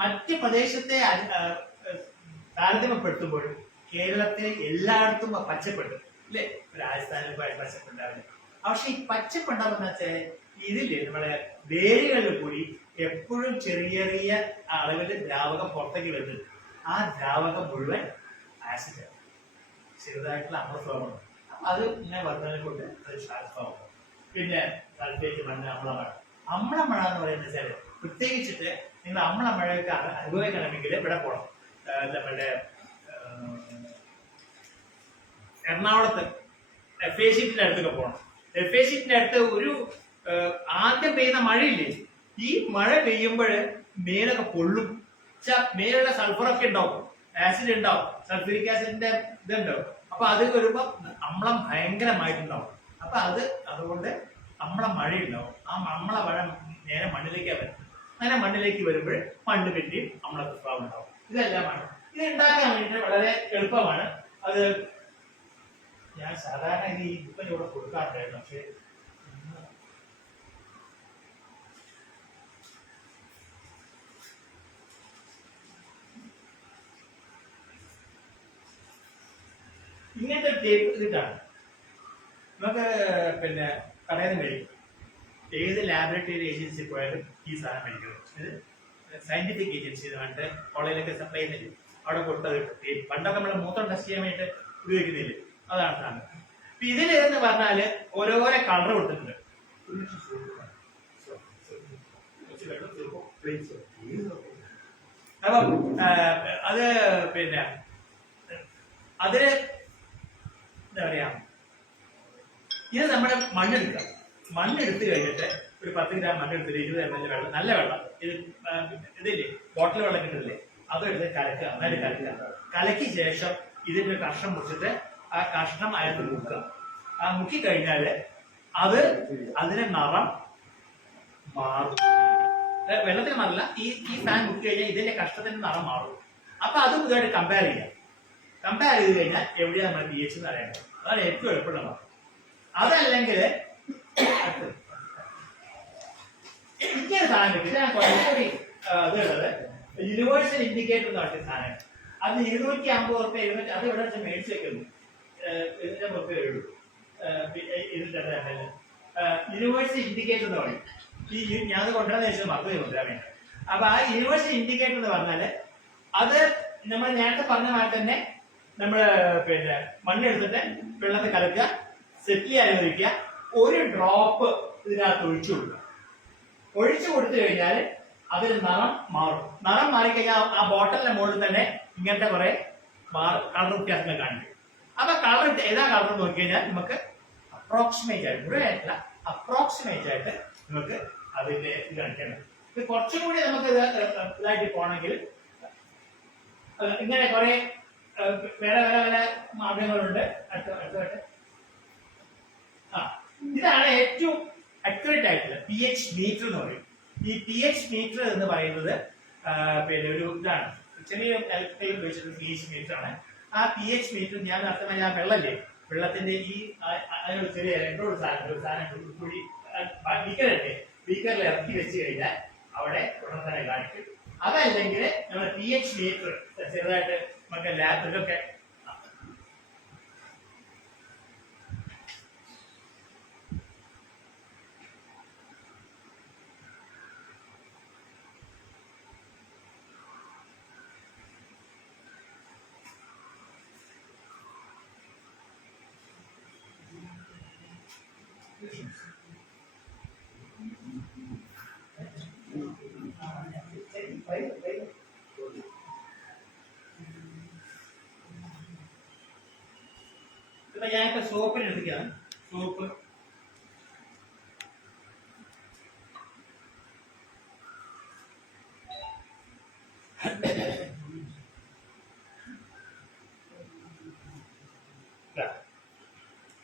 മറ്റ് പ്രദേശത്തെ താരതമ്യപ്പെടുത്തുമ്പോൾ കേരളത്തിൽ എല്ലായിടത്തും പച്ചപ്പുണ്ട് അല്ലെ, രാജസ്ഥാനിൽ പച്ചപ്പുണ്ടാവില്ല. പക്ഷെ ഈ പച്ചപ്പുണ്ടാവുന്ന വെച്ചാൽ ഇതില്ലേ നമ്മളെ വേരുകളിൽ കൂടി എപ്പോഴും ചെറിയ ചെറിയ അളവിൽ ദ്രാവകം പുറത്തേക്ക് വരുന്നുണ്ട്. ആ ദ്രാവകം മുഴുവൻ ആസിഡാണ്, ചെറുതായിട്ടുള്ള അമ്ലസ്വഭാവമാണ്. അത് ഇങ്ങനെ വർദ്ധന കൊണ്ട് അത് ക്ഷാരസ്വഭാവമാണ്. പിന്നെ സൾഫേറ്റ് മണ്ണ് അമ്ലമാണ്. അമ്ലമഴ എന്ന് പറയുന്നത് വെച്ചാൽ പ്രത്യേകിച്ചിട്ട് നിങ്ങൾ അമ്ല മഴയൊക്കെ അനുഭവിക്കണമെങ്കിൽ ഇവിടെ പോകണം. നമ്മുടെ എറണാകുളത്ത് FA ഷീറ്റിന്റെ അടുത്തൊക്കെ പോകണം. FA ഷീറ്റിന്റെ അടുത്ത് ഒരു ആദ്യം പെയ്യുന്ന മഴയില്ലേ, ഈ മഴ പെയ്യുമ്പോൾ മേലൊക്കെ പൊള്ളും. മേലുള്ള സൾഫറൊക്കെ ഉണ്ടാവും, ആസിഡ് ഉണ്ടാവും, സൾഫ്യൂരിക് ആസിഡിന്റെ ഇതുണ്ടാവും. അപ്പൊ അത് വരുമ്പോ അമ്ലം ഭയങ്കരമായിട്ടുണ്ടാവും. അപ്പൊ അതുകൊണ്ട് അമ്ല മഴയുണ്ടാവും. ആ അമ്ല മഴ നേരെ മണ്ണിലേക്കാണ് വരുന്നത്. അങ്ങനെ മണ്ണിലേക്ക് വരുമ്പോൾ മണ്ണ് കെട്ടി അമ്ലസ്രാവം ഉണ്ടാവും. ഇതെല്ലാമാണ്. ഇത് ഉണ്ടാക്കാൻ വേണ്ടിയിട്ട് വളരെ എളുപ്പമാണ്. അത് ഞാൻ സാധാരണ ഇത് ഈ ബുക്കിന് ഇവിടെ കൊടുക്കാറുണ്ടായിരുന്നു. പക്ഷെ ഇങ്ങനത്തെ ടേപ്പ് ഇതിട്ടാണ് നമുക്ക് പിന്നെ കടയിൽ നിന്ന് മേടിക്കും. ഏത് ലാബറട്ടറി ഏജൻസി പോയാലും ഈ സാധനം മേടിക്കണം. ഇത് സയന്റിഫിക് ഏജൻസി പറഞ്ഞിട്ട് കോളേജിലൊക്കെ സപ്ലൈ ചെയ്യുന്നില്ല, അവിടെ കൊടുത്തത് ടേപ്പ്. പണ്ടൊക്കെ നമ്മൾ മൂത്രം ടെസ്റ്റ് ചെയ്യാൻ വേണ്ടിയിട്ട് ഉപയോഗിക്കുന്നില്ല, അതാണ് സാധനം. അപ്പൊ ഇതിൽ എന്ന് പറഞ്ഞാല് ഓരോരോ കളർ കൊടുത്തിട്ടുണ്ട്. അപ്പം അത് പിന്നെ അതിന് എന്താ പറയാ, ഇത് നമ്മുടെ മണ്ണെടുക്കുക. മണ്ണെടുത്ത് കഴിഞ്ഞിട്ട് ഒരു 10 ഗ്രാം മണ്ണെടുത്തിട്ട് 20 ml വെള്ളം, നല്ല വെള്ളം, ഇതില്ലേ ബോട്ടിൽ വെള്ളം കിട്ടില്ലേ, അതെടുത്ത് കലക്കുക. നന്നായിട്ട് കലക്കുക. കലക്കിയ ശേഷം ഇതിന്റെ ഒരു കഷ്ണം മുറിച്ചിട്ട് ആ കഷ്ണം അയാൾക്ക് മുക്കുക. ആ മുക്കി കഴിഞ്ഞാല് അതിന്റെ നിറം മാറും. വെള്ളത്തിന് മാറില്ല, ഈ ഫാൻ മുക്കി കഴിഞ്ഞാൽ ഇതിന്റെ കഷ്ണത്തിന്റെ നിറം മാറും. അപ്പൊ അതും ഇതുമായിട്ട് കമ്പയർ ചെയ്യാം. കമ്പയർ ചെയ്ത് കഴിഞ്ഞാൽ എവിടെയാണ് നമ്മൾ pH എന്ന് അറിയേണ്ടത്. അതാണ് ഏറ്റവും എളുപ്പമുള്ള. അതല്ലെങ്കിൽ ഇങ്ങനെ സാധനം കിട്ടും. ഞാൻ കുറച്ചുകൂടി ഇതുള്ളത് യൂണിവേഴ്സൽ ഇൻഡിക്കേറ്റർ എന്ന് പറഞ്ഞ സാധനം. അത് 250 റുപ്യ, അത് ഇവിടെ വെച്ച് മേടിച്ച് വെക്കുന്നു. 250 റുപ്യ ഉള്ളൂ. യൂണിവേഴ്സൽ ഇൻഡിക്കേറ്റർ എന്ന് പറയും. ഞാൻ അത് കൊണ്ടുവന്ന ശേഷം മറന്നു കൊണ്ടുവരാൻ വേണ്ടി. അപ്പൊ ആ യൂണിവേഴ്സൽ ഇൻഡിക്കേറ്റർ എന്ന് പറഞ്ഞാല് അത് നമ്മൾ നേരത്തെ പറഞ്ഞ മാതിരി തന്നെ നമ്മള് പിന്നെ മണ്ണെടുത്തിട്ട് വെള്ളത്തിൽ കലക്കുക, സെറ്റിൽ അനുവദിക്കുക, ഒരു ഡ്രോപ്പ് ഇതിനകത്ത് ഒഴിച്ചു കൊടുക്കുക. ഒഴിച്ചു കൊടുത്തു കഴിഞ്ഞാൽ അതിന് നിറം മാറും. നിറം മാറിക്കഴിഞ്ഞാൽ ആ ബോട്ടലിന്റെ മുകളിൽ തന്നെ ഇങ്ങനത്തെ കുറെ കളർ വ്യത്യാസങ്ങൾ കാണിക്കും. അപ്പൊ കളർ ഏതാ കളർ നോക്കിക്കഴിഞ്ഞാൽ നമുക്ക് അപ്രോക്സിമേറ്റ് ആയിട്ട്, മുഴുവനായിട്ടില്ല, അപ്രോക്സിമേറ്റ് ആയിട്ട് നമുക്ക് അതിന്റെ ഇത് കാണിക്കണം. ഇത് കുറച്ചും കൂടി നമുക്ക് ഇതായിട്ട് പോകണമെങ്കിൽ ഇങ്ങനെ കുറെ വേറെ വേറെ വേറെ മാർഗങ്ങളുണ്ട്. അടുത്തായിട്ട് ഇതാണ് ഏറ്റവും അക്യുറേറ്റ് ആയിട്ടുള്ള pH മീറ്റർ എന്ന് പറയും. ഈ pH മീറ്റർ എന്ന് പറയുന്നത് പിന്നെ ഒരു ഇതാണ്, ചെറിയ ഉപയോഗിച്ചിട്ടുള്ള pH മീറ്റർ ആണ്. ആ pH മീറ്റർ ഞാൻ അർത്ഥമായി ആ വെള്ളല്ലേ, വെള്ളത്തിന്റെ ഈ അതിനൊരു ചെറിയ രണ്ടോട് സാധനം കൂടി ബീക്കറല്ലേ, ബീക്കറിൽ ഇറക്കി വെച്ച് കഴിഞ്ഞാൽ അവിടെ ഉടനെ തന്നെ കാണിക്കും. അതല്ലെങ്കിൽ നമ്മുടെ pH മീറ്റർ ചെറുതായിട്ട് നമുക്ക് ലാബിലൊക്കെ ഞാനിപ്പോ സോപ്പിന് എടുക്കുകയാണ്. സോപ്പ്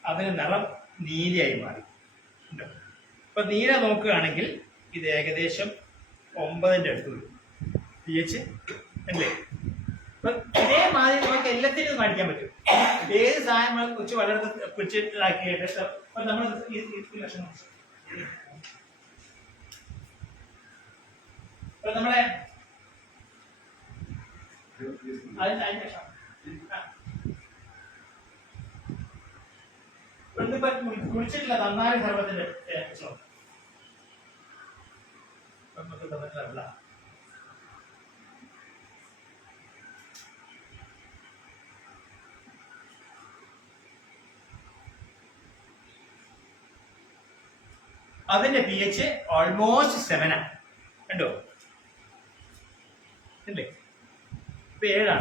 അതിന് നിറം നീലയായി മാറി. ഇപ്പൊ നീല നോക്കുകയാണെങ്കിൽ ഇത് ഏകദേശം 9ന്റെ അടുത്ത് വരും pH അല്ലേ. അപ്പൊ ഇതേമാതിരി നമുക്ക് എല്ലാത്തിനും കാണിക്കാൻ പറ്റും. ഏത് സാധനങ്ങളെ കുറിച്ച് വളരെ പിടിച്ചിട്ടാക്കിയിട്ട് നമ്മൾ ലക്ഷണം നമ്മളെ കുളിച്ചിട്ടില്ല നന്നായി സർവത്തിന്റെ അതിന്റെ pH ഓൾമോസ്റ്റ് 7 ആണ്. കണ്ടോ, ഇപ്പൊ 7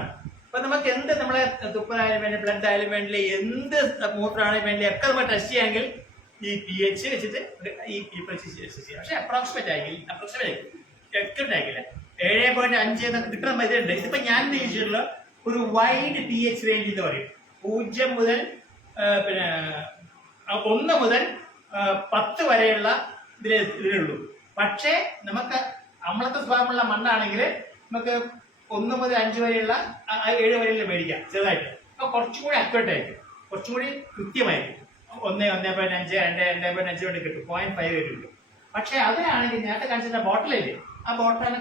അപ്പൊ നമുക്ക് എന്ത് നമ്മളെ തുപ്പലായാലും വേണ്ടി ബ്ലഡ് ആയാലും വേണ്ടില്ല എന്ത് മൂത്രമാണെങ്കിലും വേണ്ടി ഒക്കെ നമ്മൾ ടെസ്റ്റ് ചെയ്യാമെങ്കിൽ ഈ pH വെച്ചിട്ട് ഈ ചെയ്യാം. പക്ഷെ അപ്രോക്സിമേറ്റ് ആയിരിക്കില്ല 7.5 എന്നൊക്കെ കിട്ടുന്ന ഇതുണ്ട്. ഇതിപ്പോ ഞാൻ ഉദ്ദേശിച്ചിട്ടുള്ള ഒരു വൈഡ് pH റേഞ്ച് എന്ന് പറയും. 0 മുതൽ പിന്നെ 1 മുതൽ 10 വരെയുള്ള ഇതിലുള്ളൂ. പക്ഷേ നമുക്ക് അമ്ലത്വ സ്വഭാവമുള്ള മണ്ണാണെങ്കിൽ നമുക്ക് 1 മുതൽ 5 വരെയുള്ള 7 വരെയുള്ള മേടിക്കാം ചെറുതായിട്ട്. അപ്പൊ കുറച്ചും കൂടി അക്യുറേറ്റ് ആയിരിക്കും, കുറച്ചും കൂടി കൃത്യമായിരിക്കും. 1.5 2.5 വേണ്ടി കിട്ടും, 0.5 വരെ കിട്ടും. പക്ഷെ അതിനാണെങ്കിൽ നേരത്തെ കാണിച്ചിരുന്ന ബോട്ടിലില്ലേ, ആ ബോട്ടിലാണ്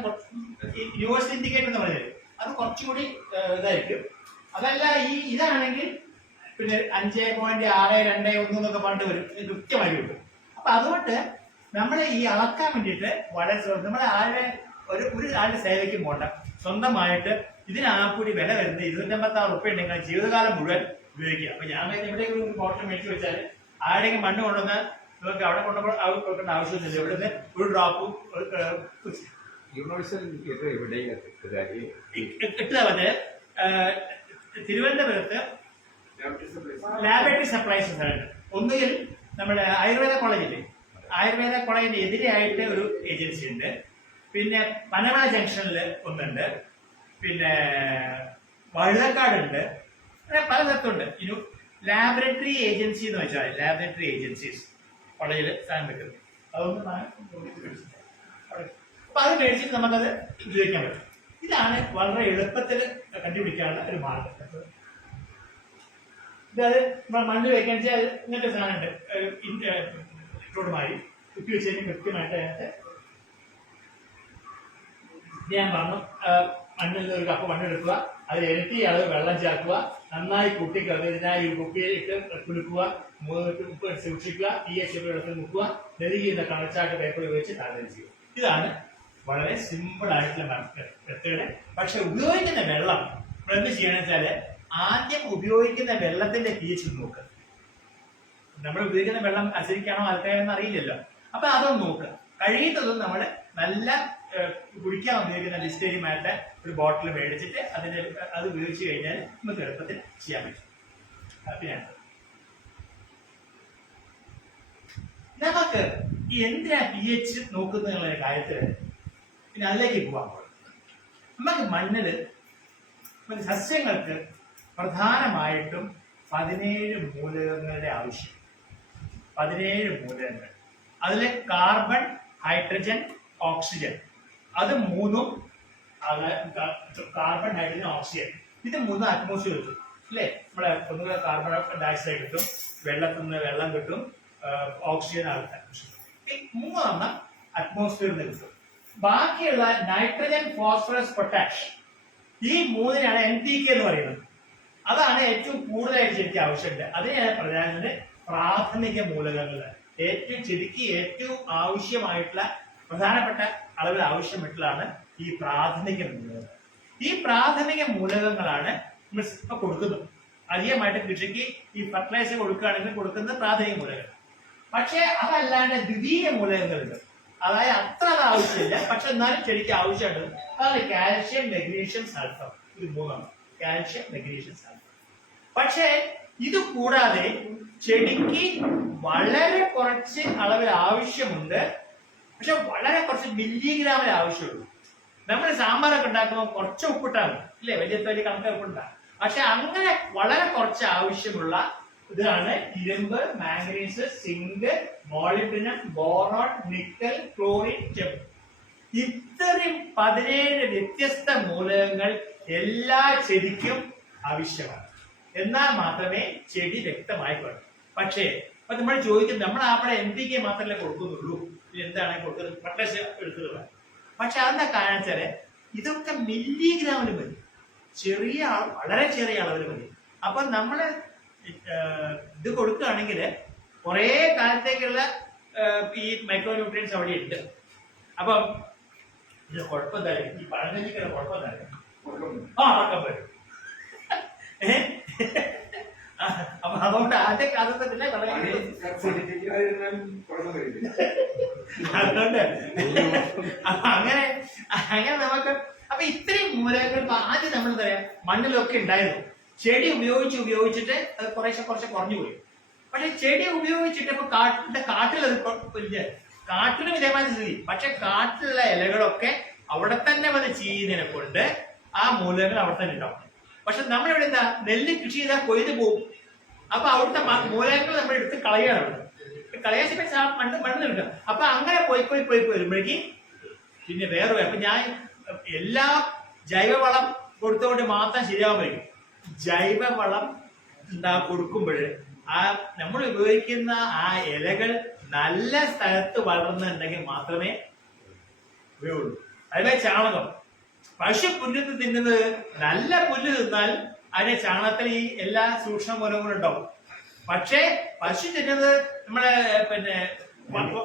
യൂണിവേഴ്സൽ ഇൻഡിക്കേറ്റർ എന്ന് പറഞ്ഞത്, അത് കുറച്ചുകൂടി ഇതായിരിക്കും. അതല്ല ഇതാണെങ്കിൽ പിന്നെ 5.621 എന്നൊക്കെ പറഞ്ഞിട്ട് വരും, കൃത്യമായി കിട്ടും. അപ്പൊ അതുകൊണ്ട് നമ്മൾ ഈ അളക്കാൻ വേണ്ടിയിട്ട് വളരെ നമ്മൾ ഒരു ആളുടെ സേവയ്ക്ക് പോകണ്ട, സ്വന്തമായിട്ട് ഇതിനാക്കൂടി വില വരുന്നത് 256 ഉറുപ്പിക ഉണ്ടെങ്കിൽ ജീവിതകാലം മുഴുവൻ ഉപയോഗിക്കുക. അപ്പൊ ഞാൻ ഇവിടെ ഒരു ബോട്ടിൽ മേടിച്ചു വെച്ചാൽ ആരുടെയും മണ്ണ് കൊണ്ടുവന്ന് നിങ്ങൾക്ക് അവിടെ കൊണ്ടുപോയി കൊടുക്കേണ്ട ആവശ്യമൊന്നുമില്ല. ഇവിടുന്ന് ഒരു ഡ്രോപ്പും ഇട്ടതാ മറ്റേ തിരുവനന്തപുരത്ത് ലാബറട്ടറി സപ്ലൈസ് ഉണ്ട്. ഒന്നുകിൽ നമ്മുടെ ആയുർവേദ കോളേജില്ലേ, ആയുർവേദ കോളേജിന്റെ എതിരെയായിട്ട് ഒരു ഏജൻസി ഉണ്ട്. പിന്നെ പനമല ജംഗ്ഷനിൽ ഒന്നുണ്ട്, പിന്നെ വഴുതക്കാടുണ്ട്, അങ്ങനെ പല സ്ഥലത്തുണ്ട്. ഇനി ലാബറട്ടറി ഏജൻസി എന്ന് വെച്ചാൽ ലാബറട്ടറി ഏജൻസീസ് കോളേജിൽ സാധനം വെക്കുന്നത്. അതൊന്നും അപ്പൊ അത് മേടിച്ചിട്ട് നമുക്കത് ഉപയോഗിക്കാൻ പറ്റും. ഇതാണ് വളരെ എളുപ്പത്തിൽ കണ്ടുപിടിക്കാനുള്ള ഒരു മാർഗം. ഇതത് നമ്മൾ മണ്ണിൽ വെക്കാൻ വെച്ചാൽ ഇങ്ങനത്തെ സാധനം ഉണ്ട്, ഇട്ടോടുമാരി കുത്തി വെച്ച് കഴിഞ്ഞാൽ കൃത്യമായിട്ട് അതിനകത്ത് ഞാൻ പറഞ്ഞു. മണ്ണിൽ ഒരു കപ്പ് മണ്ണെടുക്കുക, അതിൽ ഇരട്ടി അളവ് വെള്ളം ചേർക്കുക, നന്നായി ഇതിനായി കുപ്പിയിട്ട് കുലുക്കുക, ഉപ്പ് സൂക്ഷിക്കുക, pH വെള്ളത്തിൽ മുക്കുക, നെരുകിയുന്ന കണച്ചാട്ട് പേപ്പർ ഉപയോഗിച്ച് താഴ്ന്നു ചെയ്യുക. ഇതാണ് വളരെ സിമ്പിൾ ആയിട്ടുള്ള മെത്തേഡ്. പക്ഷെ ഉപയോഗിക്കുന്ന വെള്ളം എന്ത് ചെയ്യണമെന്ന് വെച്ചാല് ആദ്യം ഉപയോഗിക്കുന്ന വെള്ളത്തിന്റെ pH നോക്കുക. നമ്മൾ ഉപയോഗിക്കുന്ന വെള്ളം അസിഡിക്കാണോ ആൽക്കലൈനാണോ അറിയില്ലല്ലോ. അപ്പൊ അതൊന്ന് നോക്കുക. കഴിയുന്നതും നമ്മൾ നല്ല കുടിക്കാൻ ഉപയോഗിക്കുന്ന ലിസ്റ്റേരിയുമായിട്ട് ഒരു ബോട്ടിൽ മേടിച്ചിട്ട് അത് ഉപയോഗിച്ച് കഴിഞ്ഞാൽ നമുക്ക് എളുപ്പത്തിൽ ചെയ്യാൻ പറ്റും. ഹാപ്പിയാണ്. നമുക്ക് ഈ എന്തിനാ pH നോക്കുന്ന കാര്യത്തിൽ പിന്നെ അതിലേക്ക് പോകാൻ പോകും. നമുക്ക് മണ്ണില് സസ്യങ്ങൾക്ക് പ്രധാനമായിട്ടും 17 മൂലകങ്ങളുടെ ആവശ്യം. 17 മൂലകങ്ങൾ. അതിൽ കാർബൺ, ഹൈഡ്രജൻ, ഓക്സിജൻ, അത് മൂന്നും, കാർബൺ, ഹൈഡ്രജൻ, ഓക്സിജൻ, ഇത് മൂന്നും അറ്റ്മോസ്ഫിയർ കിട്ടും അല്ലേ. നമ്മളെ ഒന്നുകൂടെ കാർബൺ ഡയോക്സൈഡ് കിട്ടും, വെള്ളത്തിൽ നിന്ന് വെള്ളം കിട്ടും, ഓക്സിജൻ മൂന്നെണ്ണം അറ്റ്മോസ്ഫിയറിൽ നിന്ന് കിട്ടും. ബാക്കിയുള്ള നൈട്രജൻ, ഫോസ്ഫറസ്, പൊട്ടാഷ്, ഈ മൂന്നിനാണ് NPK എന്ന് പറയുന്നത്. അതാണ് ഏറ്റവും കൂടുതലായിട്ട് ശരിക്കും ആവശ്യമുണ്ട്. അതിനാണ് പ്രധാനത്തിന്റെ പ്രാഥമിക മൂലകങ്ങൾ. ചെടിക്ക് ഏറ്റവും ആവശ്യമായിട്ടുള്ള പ്രധാനപ്പെട്ട അളവിൽ ആവശ്യമായിട്ടുള്ളതാണ് ഈ പ്രാഥമിക മൂലകങ്ങൾ. ഈ പ്രാഥമിക മൂലകങ്ങളാണ് നമ്മൾ ഇപ്പൊ കൊടുക്കുന്നത്. അധികമായിട്ട് കൃഷിക്ക് ഈ ഫെർട്ടിലൈസർ കൊടുക്കുകയാണെങ്കിൽ കൊടുക്കുന്നത് പ്രാഥമിക മൂലകങ്ങൾ. പക്ഷെ അതല്ലാണ്ട് ദ്വിതീയ മൂലകങ്ങളുണ്ട്, അതായത് അത്ര അത് ആവശ്യമില്ല, പക്ഷെ എന്നാലും ചെടിക്ക് ആവശ്യമുണ്ട്. അതാണ് കാൽഷ്യം, മെഗ്നീഷ്യം, സൾഫർ. ഇത് മൂന്നാണ്, കാൽഷ്യം, മെഗ്നീഷ്യം, സൾഫർ. പക്ഷെ ഇത് കൂടാതെ ചെടിക്ക് വളരെ കുറച്ച് അളവിൽ ആവശ്യമുണ്ട്, പക്ഷെ വളരെ കുറച്ച് മില്ലിഗ്രാമിൽ ആവശ്യമുള്ളൂ. നമ്മൾ സാമ്പാറൊക്കെ ഉണ്ടാക്കുമ്പോൾ കുറച്ച് ഉപ്പിട്ടാണ് ഇല്ലേ, വലിയ കണക്ക് ഉപ്പുണ്ടാകും. പക്ഷെ അങ്ങനെ വളരെ കുറച്ച് ആവശ്യമുള്ള ഇതാണ് ഇരുമ്പ്, manganese, zinc, molybdenum, boron, nickel, chlorine, ചെമ്പ്. ഇത്രയും 17 വ്യത്യസ്ത മൂലകങ്ങൾ എല്ലാ ചെടിക്കും ആവശ്യമാണ്. എന്നാൽ മാത്രമേ ചെടി വ്യക്തമായി കാണൂ. പക്ഷേ അപ്പൊ നമ്മൾ ചോദിക്കുന്നത്, നമ്മൾ അവിടെ NPK മാത്രമല്ലേ കൊടുക്കുന്നുള്ളൂ, എന്താണ് കൊടുക്കുന്നത്, പൊട്ടാഷ് എടുക്കുക. പക്ഷെ അതെന്താ കാരണം വെച്ചാല് ഇതൊക്കെ മില്ലിഗ്രാമിൽ മതി, വളരെ ചെറിയ അളവിൽ മതി. അപ്പൊ നമ്മള് ഇത് കൊടുക്കുകയാണെങ്കിൽ കുറെ കാലത്തേക്കുള്ള ഈ മൈക്രോ ന്യൂട്രിയൻസ് അവിടെ ഉണ്ട്. അപ്പം ഇത് കുഴപ്പം എന്താ, ഈ പഴങ്കഞ്ഞിക്കുള്ള കുഴപ്പം എന്താ, ഉറക്കം വരും. അപ്പൊ അതുകൊണ്ട് ആദ്യ കാലത്ത് തന്നെ അതുകൊണ്ട് അങ്ങനെ നമുക്ക്, അപ്പൊ അപ്പൊ ഇത്രയും മൂലകങ്ങൾ ആദ്യം നമ്മൾ എന്താ പറയാ മണ്ണിലൊക്കെ ഉണ്ടായിരുന്നു. ചെടി ഉപയോഗിച്ചിട്ട് അത് കുറേശ്ശെ കുറഞ്ഞു പോയി. പക്ഷെ ചെടി ഉപയോഗിച്ചിട്ട് ഇപ്പൊ കാട്ടിൽ കാട്ടിലും ഇതേമാതിരി സ്ഥിതി. പക്ഷെ കാട്ടിലുള്ള ഇലകളൊക്കെ അവിടെ തന്നെ വന്ന് ചെയ്യുന്നതിനെ കൊണ്ട് ആ മൂലകങ്ങൾ അവിടെ തന്നെ ഉണ്ടാവും. പക്ഷെ നമ്മളിവിടെ എന്താ നെല്ല് കൃഷി ചെയ്താൽ കൊയ്ത് പോകും. അപ്പൊ അവിടുത്തെ മൂലകങ്ങൾ നമ്മൾ എടുത്ത് കളയാണ്. കളയാൻ മണ്ണെടുക്കുക. അപ്പൊ അങ്ങനെ പോയി വരുമ്പോഴേക്ക് പിന്നെ വേറെ. അപ്പൊ ഞാൻ എല്ലാ ജൈവവളം കൊടുത്തുകൊണ്ട് മാത്രം ശരിയാവുമ്പോഴേക്കും ജൈവവളം കൊടുക്കുമ്പോൾ ആ നമ്മൾ ഉപയോഗിക്കുന്ന ആ ഇലകൾ നല്ല സ്ഥലത്ത് വളർന്നുണ്ടെങ്കിൽ മാത്രമേ ഉപയോഗുള്ളൂ. അതുപോലെ ചാണകം, പശു പുല്ല് തിന്നുന്നത് നല്ല പുല്ല് തിന്നാൽ അതിന്റെ ചാണകത്തിൽ ഈ എല്ലാ സൂക്ഷ്മ മൂലങ്ങളും ഉണ്ടാവും. പക്ഷേ പശു തിന്നുന്നത് നമ്മളെ പിന്നെ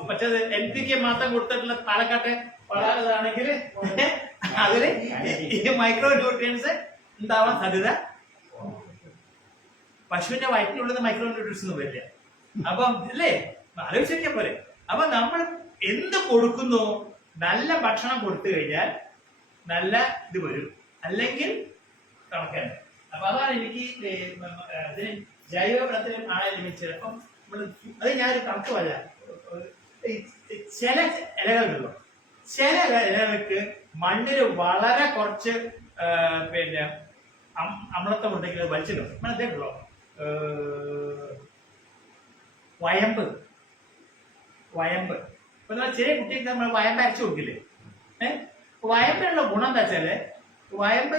മറ്റേത് NPK മാത്രം കൊടുത്തിട്ടുള്ള പാലക്കാട്ടെ വളരാണെങ്കിൽ അതില് ഈ മൈക്രോ ന്യൂട്രിയൻസ് ഉണ്ടാവാൻ സാധ്യത. പശുവിന്റെ വയറ്റിനുള്ളത് മൈക്രോ ന്യൂട്രിയൻസ് ഒന്നും വരില്ല. അപ്പം അല്ലേ ആലോചിക്കാൻ പോലെ. അപ്പൊ നമ്മൾ എന്ത് കൊടുക്കുന്നു, നല്ല ഭക്ഷണം കൊടുത്തു കഴിഞ്ഞാൽ നല്ല ഇത് വരും, അല്ലെങ്കിൽ കണക്കാണ്. അപ്പൊ അതാണ് എനിക്ക് ജൈവവളത്തിലും ആണെങ്കിലും ചിലപ്പം അത് ഞാനൊരു കണക്ക് പറയാം. ചില ഇലകളുണ്ടല്ലോ, ചില ഇലകൾക്ക് മണ്ണിൽ വളരെ കുറച്ച് പിന്നെ അമ്ലത്വം ഉണ്ടെങ്കിൽ അത് വലിച്ചിടും. മനസ്സിലായിട്ടുള്ളോ? വയമ്പ് ഇപ്പൊ ചെറിയ കുട്ടിക്ക് നമ്മൾ വയമ്പ് അരച്ചു കൊടുക്കില്ലേ? വയമ്പിനുള്ള ഗുണം എന്താ വെച്ചാല് വയമ്പ്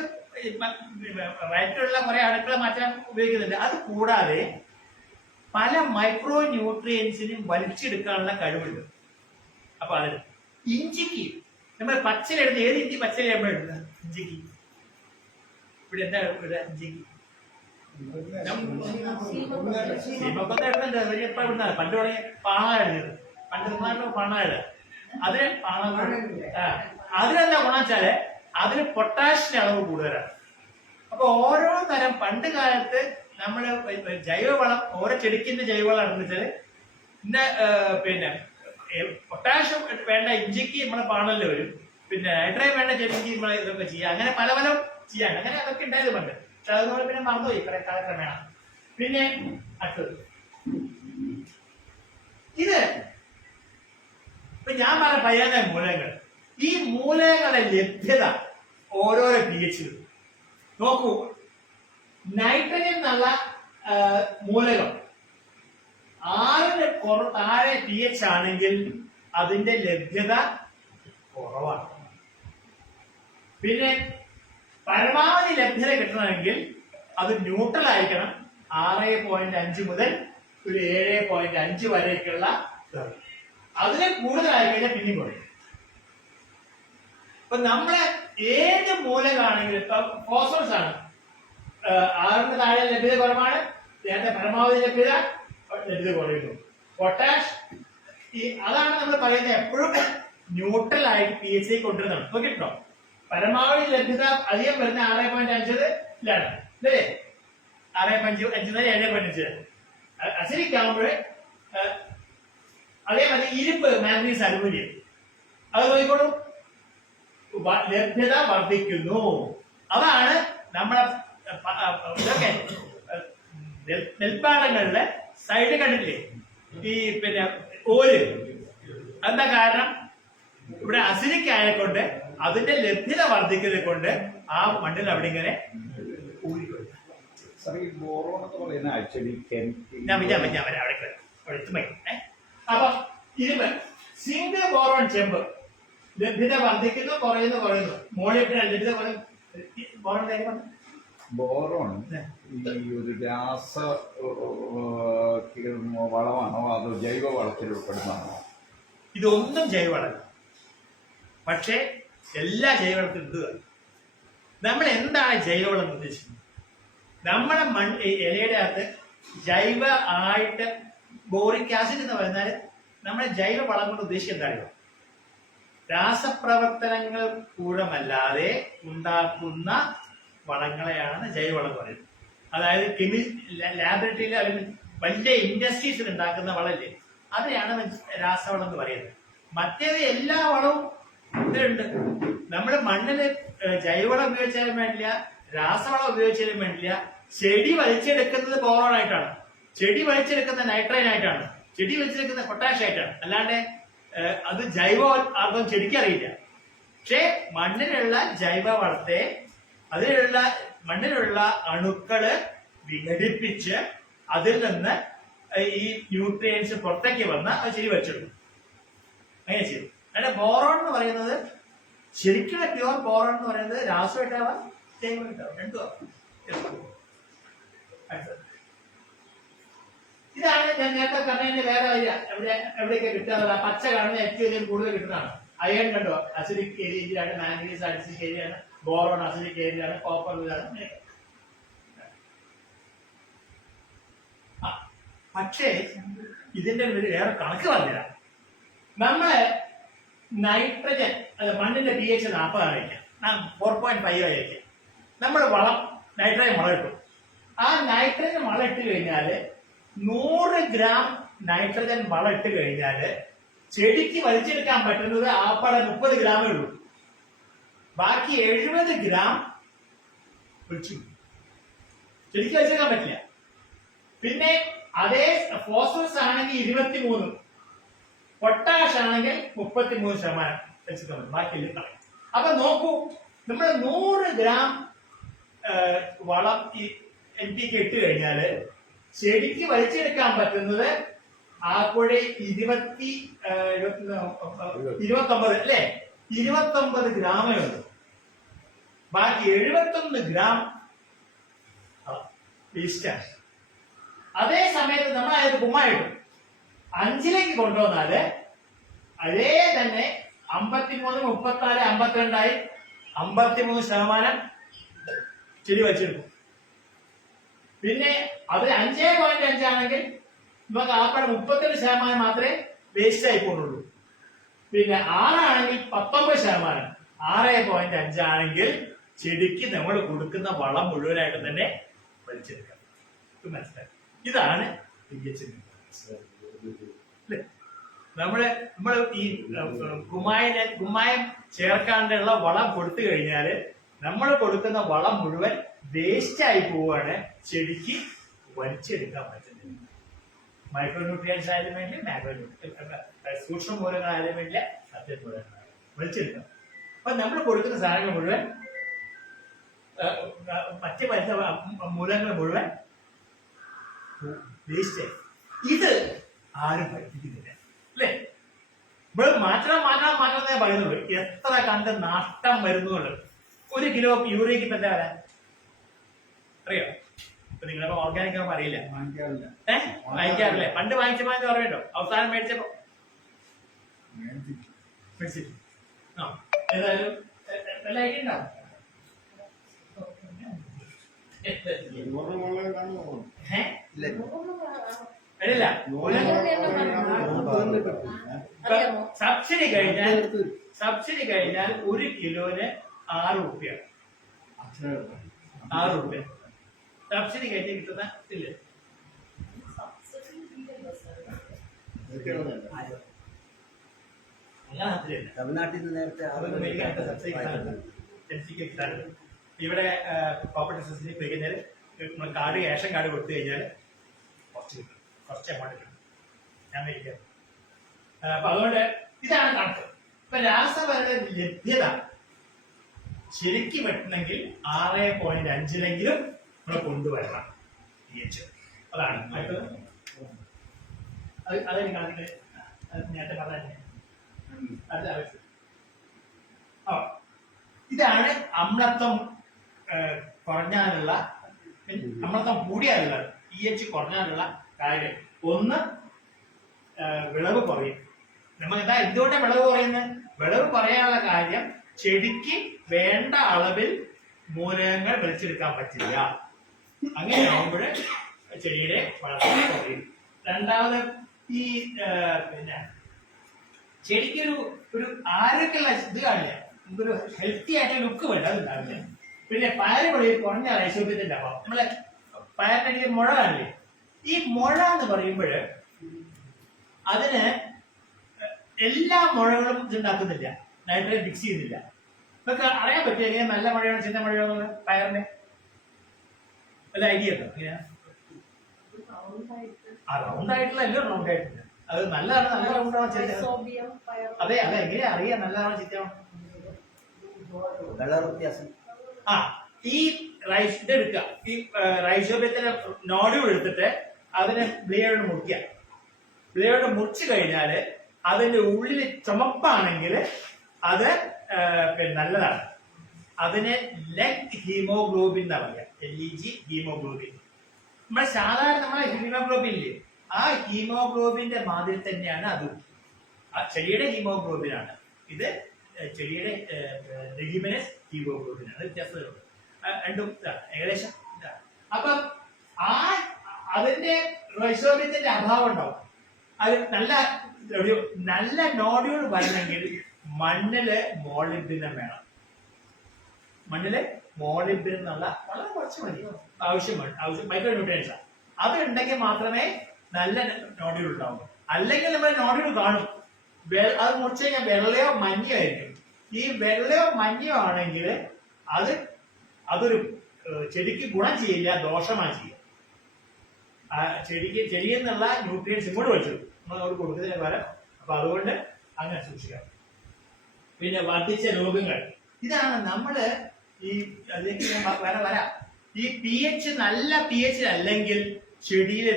വയറ്റിലുള്ള കുറെ അണുക്കളെ മാറ്റാൻ ഉപയോഗിക്കുന്നുണ്ട്. അത് കൂടാതെ പല മൈക്രോ ന്യൂട്രിയൻസിനും വലിച്ചെടുക്കാനുള്ള കഴിവുണ്ട്. അപ്പൊ അതിന് ഇഞ്ചിക്ക് നമ്മൾ പച്ചലെടുത്ത് ഏത് ഇഞ്ചി പച്ചല നമ്മൾ എടുക്കുക? ഇഞ്ചിക്ക് ഇവിടെ എന്താ ഇഞ്ചിക്ക് പണ്ട് തുടങ്ങിയ പാണായിരുന്നു. പണ്ട് നിന്നാലും പാണാട് അതിന് അതിനെന്താ ഗുണം വെച്ചാല് അതിന് പൊട്ടാഷിന്റെ അളവ് കൂടുതലാണ്. അപ്പൊ ഓരോ തരം പണ്ട് കാലത്ത് നമ്മള് ജൈവവളം ഓരോ ചെടിക്കുന്ന ജൈവവളം എന്ന് വെച്ചാല് പിന്നെ പൊട്ടാഷ്യം വേണ്ട ഇഞ്ചിക്ക് നമ്മളെ പാണലിൽ വരും, പിന്നെ നൈട്രജൻ വേണ്ട ചെടിക്ക് നമ്മളെ ഇതൊക്കെ ചെയ്യാം. അങ്ങനെ പല ചെയ്യാൻ അങ്ങനെ അതൊക്കെ ഉണ്ടായത് പണ്ട്. അതുപോലെ പിന്നെ മറന്നുപോയി കാലക്രമേണ. പിന്നെ അടുത്തത് ഇത് ഇപ്പൊ ഞാൻ പറഞ്ഞ 17 മൂലകങ്ങൾ. ഈ മൂലകങ്ങളുടെ ലഭ്യത ഓരോരോ pH നോക്കൂ. നൈട്രജൻ എന്നുള്ള മൂലകം 6-ന് താഴെ pH ആണെങ്കിൽ അതിന്റെ ലഭ്യത കുറവാണ്. പിന്നെ പരമാവധി ലഭ്യത കിട്ടണമെങ്കിൽ അത് ന്യൂട്രൽ ആയിരിക്കണം. 6.5 മുതൽ ഒരു 7.5 വരെയൊക്കെയുള്ള. അതിന് കൂടുതലായി കഴിഞ്ഞാൽ പിന്നെയും കുറയും. ഇപ്പൊ നമ്മളെ ഏത് മൂലകാണെങ്കിലും ഇപ്പൊ ഫോസ്ഫറസ് ആണ് 6-ന് താഴെ ലഭ്യത കുറവാണ്, നേരത്തെ പരമാവധി ലഭ്യത കുറയുന്നു. പൊട്ടാഷ് അതാണ് നമ്മൾ പറയുന്നത് എപ്പോഴും ന്യൂട്രൽ ആയിട്ട് pH കൊണ്ടുവരുന്നതാണ്. നോക്കിട്ടോ, പരമാവധി ലഭ്യത അധികം വരുന്ന 6.5 ലാണ് അല്ലേ? 6.5 മുതൽ 7.5 അസിഡിക് ആകുമ്പോൾ അതേമാതിരി ഇരുമ്പ്, മാംഗനീസ്, അലുമിനിയം അത് നോക്കിക്കോളൂ, ലഭ്യത വർദ്ധിക്കുന്നു. അതാണ് നമ്മളെ ഇതൊക്കെ നെൽപ്പാടങ്ങളിലെ സൈഡ് കണ്ടില്ലേ ഈ പിന്നെ ഓര്. എന്താ കാരണം? ഇവിടെ അസിഡിക് ആയതുകൊണ്ട് അതിന്റെ ലഭ്യത വർദ്ധിക്കുന്നത് കൊണ്ട് ആ മണ്ണിൽ അവിടെ ഇങ്ങനെ അപ്പൊ ഇരുമ്പ്, സിങ്ക്, ബോറോൺ, ചെമ്പ് ലഭ്യത വർദ്ധിക്കുന്നു, കുറയുന്നു. മോളിബ്ഡിനം ലഭ്യത ബോറോൺ ഈ ഒരു രാസ വളമാണോ അതോ ജൈവ വളത്തിൽ ഉൾപ്പെടുന്നതാണോ? ഇതൊന്നും ജൈവവളം, പക്ഷേ എല്ലാ ജൈവവളത്തിലും ഇടുക. നമ്മൾ എന്താണ് ജൈവവളം എന്ന് ഉദ്ദേശിക്കുന്നത്? നമ്മളെ ഇലയുടെ അകത്ത് ജൈവ ആയിട്ട് ബോറിക് ആസിഡ് എന്ന് പറഞ്ഞാൽ നമ്മളെ ജൈവവളം കൊണ്ട് ഉദ്ദേശിക്കുന്നത് എന്താണ്? രാസപ്രവർത്തനങ്ങൾ കൂടമല്ലാതെ ഉണ്ടാക്കുന്ന വളങ്ങളെയാണ് ജൈവവളം പറയുന്നത്. അതായത് ലാബറട്ടറിയിൽ അല്ലെങ്കിൽ വലിയ ഇൻഡസ്ട്രീസിൽ ഉണ്ടാക്കുന്ന വളമില്ലേ, അതിനെയാണ് രാസവളം എന്ന് പറയുന്നത്. മറ്റേത് എല്ലാ വളവും ഇതിലുണ്ട്. നമ്മുടെ മണ്ണില് ജൈവവളം ഉപയോഗിച്ചാലും വേണ്ടില്ല, രാസവളം ഉപയോഗിച്ചാലും വേണ്ടില്ല. ചെടി വലിച്ചെടുക്കുന്നത് ബോറോൺ ആയിട്ടാണ്, ചെടി വലിച്ചെടുക്കുന്ന നൈട്രൈൻ ആയിട്ടാണ്, ചെടി വലിച്ചെടുക്കുന്ന പൊട്ടാഷ് ആയിട്ടാണ്. അല്ലാണ്ട് അത് ജൈവ ആർക്കും ചെടിക്ക് അറിയില്ല. പക്ഷെ മണ്ണിലുള്ള ജൈവവളത്തെ അതിലുള്ള മണ്ണിലുള്ള അണുക്കള് വിഘടിപ്പിച്ച് അതിൽ നിന്ന് ഈ ന്യൂട്രിയൻസ് പുറത്തേക്ക് വന്ന് അത് ചെടി വലിച്ചെടുക്കും. അങ്ങനെ ചെയ്യും. അതിന്റെ ബോറോൺ എന്ന് പറയുന്നത് ശരിക്കുള്ള പ്യുവർ ബോറോൺ എന്ന് പറയുന്നത് രാസമായിട്ടാവാം ജൈവമായിട്ടാവാം, രണ്ടും ആവാം. ഇതാണ് ഞാൻ നേരത്തെ പറഞ്ഞതിന്റെ വേറെ വരിക. എവിടെയൊക്കെ കിട്ടാതെ പച്ച കാണുന്ന ഏറ്റവും കൂടുതൽ കിട്ടുന്നതാണ്. അയൺ കണ്ടോ, അസിഡിക് ഏരിയയിലാണ്, മാംഗനീസ് അസിഡിക് ഏരിയയാണ്, ബോറോൺ അസിഡിക് ഏരിയയാണ്, കോപ്പർ ഇതാണ്. പക്ഷേ ഇതിന്റെ വേറെ കണക്ക് പറഞ്ഞില്ല. നമ്മള് നൈട്രജൻ മണ്ണിന്റെ pH 40 ആയിരിക്കാം, 4.5 ആയിരിക്കാം. നമ്മൾ വളം നൈട്രജൻ വളം ഇട്ടു. ആ നൈട്രജൻ വളം ഇട്ട് കഴിഞ്ഞാല് 100 ഗ്രാം നൈട്രജൻ വളം ഇട്ട് കഴിഞ്ഞാല് ചെടിക്ക് വലിച്ചെടുക്കാൻ പറ്റുന്നത് ആപ്പാടെ 30 ഗ്രാമേ ഉള്ളൂ. ബാക്കി 70 ഗ്രാം ചെടിക്ക് വലിച്ചെടുക്കാൻ പറ്റില്ല. പിന്നെ അതേ ഫോസ്ഫറസ് ആണെങ്കിൽ 23, പൊട്ടാഷ് ആണെങ്കിൽ 33% വെച്ചിട്ട് ബാക്കി കളയും. അപ്പൊ നോക്കൂ, നമ്മൾ 100 ഗ്രാം വളം ഈ NPK ഇട്ട് കഴിഞ്ഞാല് ചെടിക്ക് വലിച്ചെടുക്കാൻ പറ്റുന്നത് ആകെ 29 അല്ലേ, 29 ഗ്രാമേ ഉള്ളൂ. ബാക്കി 71 ഗ്രാം വേസ്റ്റാണ്. അതേ സമയത്ത് നമ്മൾ അതായത് കുമ്മായിട്ടു 5ലേക്ക് കൊണ്ടുവന്നാല് അതേ തന്നെ 53, 34, 52 53% ചെടി വലിച്ചെടുക്കും. പിന്നെ അത് 5.5 ആണെങ്കിൽ നമുക്ക് ആപ്പാടെ 37% മാത്രമേ വേസ്റ്റ് ആയി പോകുന്നുള്ളൂ. പിന്നെ 6 ആണെങ്കിൽ 19%, 6.5 ആണെങ്കിൽ ചെടിക്ക് നമ്മൾ കൊടുക്കുന്ന വളം മുഴുവനായിട്ട് തന്നെ വലിച്ചെടുക്കാം. മനസ്സിലായി? ഇതാണ് pH. നമ്മൾ ഈ കുമ്മായം ചേർക്കാണ്ടുള്ള വളം കൊടുത്തു കഴിഞ്ഞാല് നമ്മൾ കൊടുക്കുന്ന വളം മുഴുവൻ വേസ്റ്റ് ആയി പോവുകയാണ്, ചെടിക്ക് വലിച്ചെടുക്കാൻ പറ്റുന്നില്ല. മൈക്രോന്യൂട്രിയൻസ് ആയാലും വേണ്ടി, സൂക്ഷ്മ മൂലങ്ങളായാലും വേണ്ടില്ല, സത്യമൂലങ്ങളായാലും വലിച്ചെടുക്കാം. അപ്പൊ നമ്മൾ കൊടുക്കുന്ന സാധനങ്ങൾ മുഴുവൻ മറ്റ് മൂലങ്ങൾ മുഴുവൻ വേസ്റ്റ് ആയി. ഇത് ആരും പഠിപ്പിക്കുന്നില്ല അല്ലേ? നമ്മൾ മാറ്റണം പറയുന്നുള്ളൂ. എത്ര കണ്ട് നഷ്ടം വരുന്നുള്ളത്. 1 കിലോ യൂറിയക്ക് ഇപ്പൊ എന്താ വരാൻ അറിയോ? ഇപ്പൊ നിങ്ങളിപ്പോ ഓർഗാനിക് ആകുമ്പോ അറിയില്ല, വാങ്ങിക്കാറില്ലേ? പണ്ട് വാങ്ങിച്ചപ്പോ ഓർമ്മയുണ്ടോ? അവസാനം മേടിച്ചപ്പോ മേടിച്ചിട്ട് ഏതായാലും വല്ല ഐഡിയ ഉണ്ടാവും. സബ്സിഡി കഴിഞ്ഞാൽ 1 കിലോന് 6 രൂപയാണ്. 6 രൂപ സബ്സിഡി കഴിഞ്ഞ് കിട്ടുന്ന ഇല്ല. തമിഴ്നാട്ടിൽ നിന്ന് നേരത്തെ ഇവിടെ കോപ്പറേറ്റീവ് സൊസൈറ്റി പോയി കഴിഞ്ഞാൽ നമ്മൾ കാർഡ് റേഷൻ കാർഡ് കൊടുത്തു കഴിഞ്ഞാൽ കുറച്ച് എമൗണ്ട് കിട്ടും. ഞാൻ മേടിക്കാം. അപ്പൊ അതുകൊണ്ട് ഇതാണ് കണക്ക്. ഇപ്പൊ രാസവള ലഭ്യത ശരിക്കും വെട്ടണമെങ്കിൽ 6.5 നമ്മൾ കൊണ്ടുവരണം. അതാണ് അതെനിക്ക് കണക്കിന് നേരത്തെ പറഞ്ഞ ഇതാണ് അമ്ലത്വം കുറഞ്ഞാലുള്ള, അമ്ലത്വം കൂടിയാലുള്ള, pH കുറഞ്ഞാലുള്ള കാര്യം. ഒന്ന്, വിളവ് കുറയും. നമ്മൾ എന്താ എന്തുകൊണ്ടാണ് വിളവ് കുറയുന്നത്? വിളവ് കുറയാനുള്ള കാര്യം ചെടിക്ക് വേണ്ട അളവിൽ മൂലകങ്ങൾ വലിച്ചെടുക്കാൻ പറ്റില്ല. അങ്ങനെ ആകുമ്പോൾ ചെടിയുടെ വളർച്ച കുറയും. രണ്ടാമത്, ഈ പിന്നെ ചെടിക്കൊരു ആരോഗ്യമുള്ള ഇത് കാണില്ല, ഒരു ഹെൽത്തി ആയിട്ടുള്ള ലുക്ക് വേണ്ട, അതുണ്ടാവില്ല. പിന്നെ പയറുകളിൽ കുറഞ്ഞ ഐശ്വര്യത്തിന്റെ അഭാവം. നമ്മളെ പയറിന്റെ മുഴ കാണില്ലേ? ഈ മുഴ എന്ന് പറയുമ്പോൾ അതിന് എല്ലാ മുഴകളും ഇതുണ്ടാക്കുന്നില്ല, നൈട്രേറ്റ് മിക്സ് ചെയ്യുന്നില്ല. നിങ്ങൾക്ക് അറിയാൻ പറ്റും എങ്ങനെ നല്ല മഴയാണോ ചിന്ന മഴയോ എന്നുള്ളത് പയറിന്റെ വല്ല ഐഡിയ ഉണ്ടോ എങ്ങനെയാ? റൗണ്ട് ആയിട്ടുള്ള എല്ലാം റൗണ്ട് ആയിട്ടില്ല. അത് നല്ലതാണ്, നല്ല റൗണ്ടാണോ ചിന്ന? അതെ അതെ, എങ്ങനെയാ അറിയാം നല്ലതാണോ ചിത്തയാണോ? കളർ വ്യത്യാസം. ആ ഈ റൈസ് എടുക്കുക, ഈ റൈസോബിയത്തിന്റെ നോഡ്യൂൾ എടുത്തിട്ട് അതിനെ ബ്ലേഡ് മുറിക്കുക. ബ്ലേഡ് മുറിച്ചു കഴിഞ്ഞാല് അതിന്റെ ഉള്ളിൽ ചുമപ്പാണെങ്കിൽ അത് നല്ലതാണ്. അതിനെ ലെഗ് ഹീമോഗ്ലോബിൻ എന്നാ പറയാ, LEG ഹീമോഗ്ലോബിൻ. നമ്മുടെ സാധാരണ നമ്മളെ ഹീമോഗ്ലോബിൻ ഇല്ലേ, ആ ഹീമോഗ്ലോബിന്റെ മാതിരി തന്നെയാണ് അതും. ആ ചെടിയുടെ ഹീമോഗ്ലോബിൻ ആണ് ഇത്, ചെടിയുടെ ലെഗ്യുമിനസ് ഹീമോഗ്ലോബിൻ ആണ്. വ്യത്യാസമുണ്ട് രണ്ടും ഏകദേശം. അപ്പം ആ അതിന്റെ റൈസോബിയത്തിന്റെ അഭാവം ഉണ്ടാവും. അത് നല്ല നോഡ്യൂൾ വരണമെങ്കിൽ മണ്ണില് മോളിബ്ഡിനം വേണം. മണ്ണില് മോളിബ്ഡിനം എന്നുള്ള വളരെ കുറച്ച് മതി, ആവശ്യം മൈക്രോ ന്യൂട്രിയൻസ് ആണ്. അത് ഉണ്ടെങ്കിൽ മാത്രമേ നല്ല നോഡ്യൂൾ ഉണ്ടാവും. അല്ലെങ്കിൽ നമ്മുടെ നോഡ്യൂൾ കാണും, അത് മുറിച്ച് കഴിഞ്ഞാൽ വെള്ളയോ മഞ്ഞയോ ആയിരിക്കും. ഈ വെള്ളയോ മഞ്ഞയോ ആണെങ്കിൽ അതൊരു ചെടിക്ക് ഗുണം ചെയ്യില്ല, ദോഷമാണ് ചെയ്യുക. ചെടിയിൽ നിന്നുള്ള ന്യൂട്രിയൻസ് ഇങ്ങോട്ട് വലിച്ചു നമ്മൾ കൊടുക്കുന്നതിന് പകരം. അപ്പൊ അതുകൊണ്ട് അങ്ങനെ സൂക്ഷിക്കാം. പിന്നെ വർദ്ധിച്ച രോഗങ്ങൾ, ഇതാണ് നമ്മള് ഈ അതിലേക്ക് വരാം. ഈ pH നല്ല pH അല്ലെങ്കിൽ ചെടിയിലെ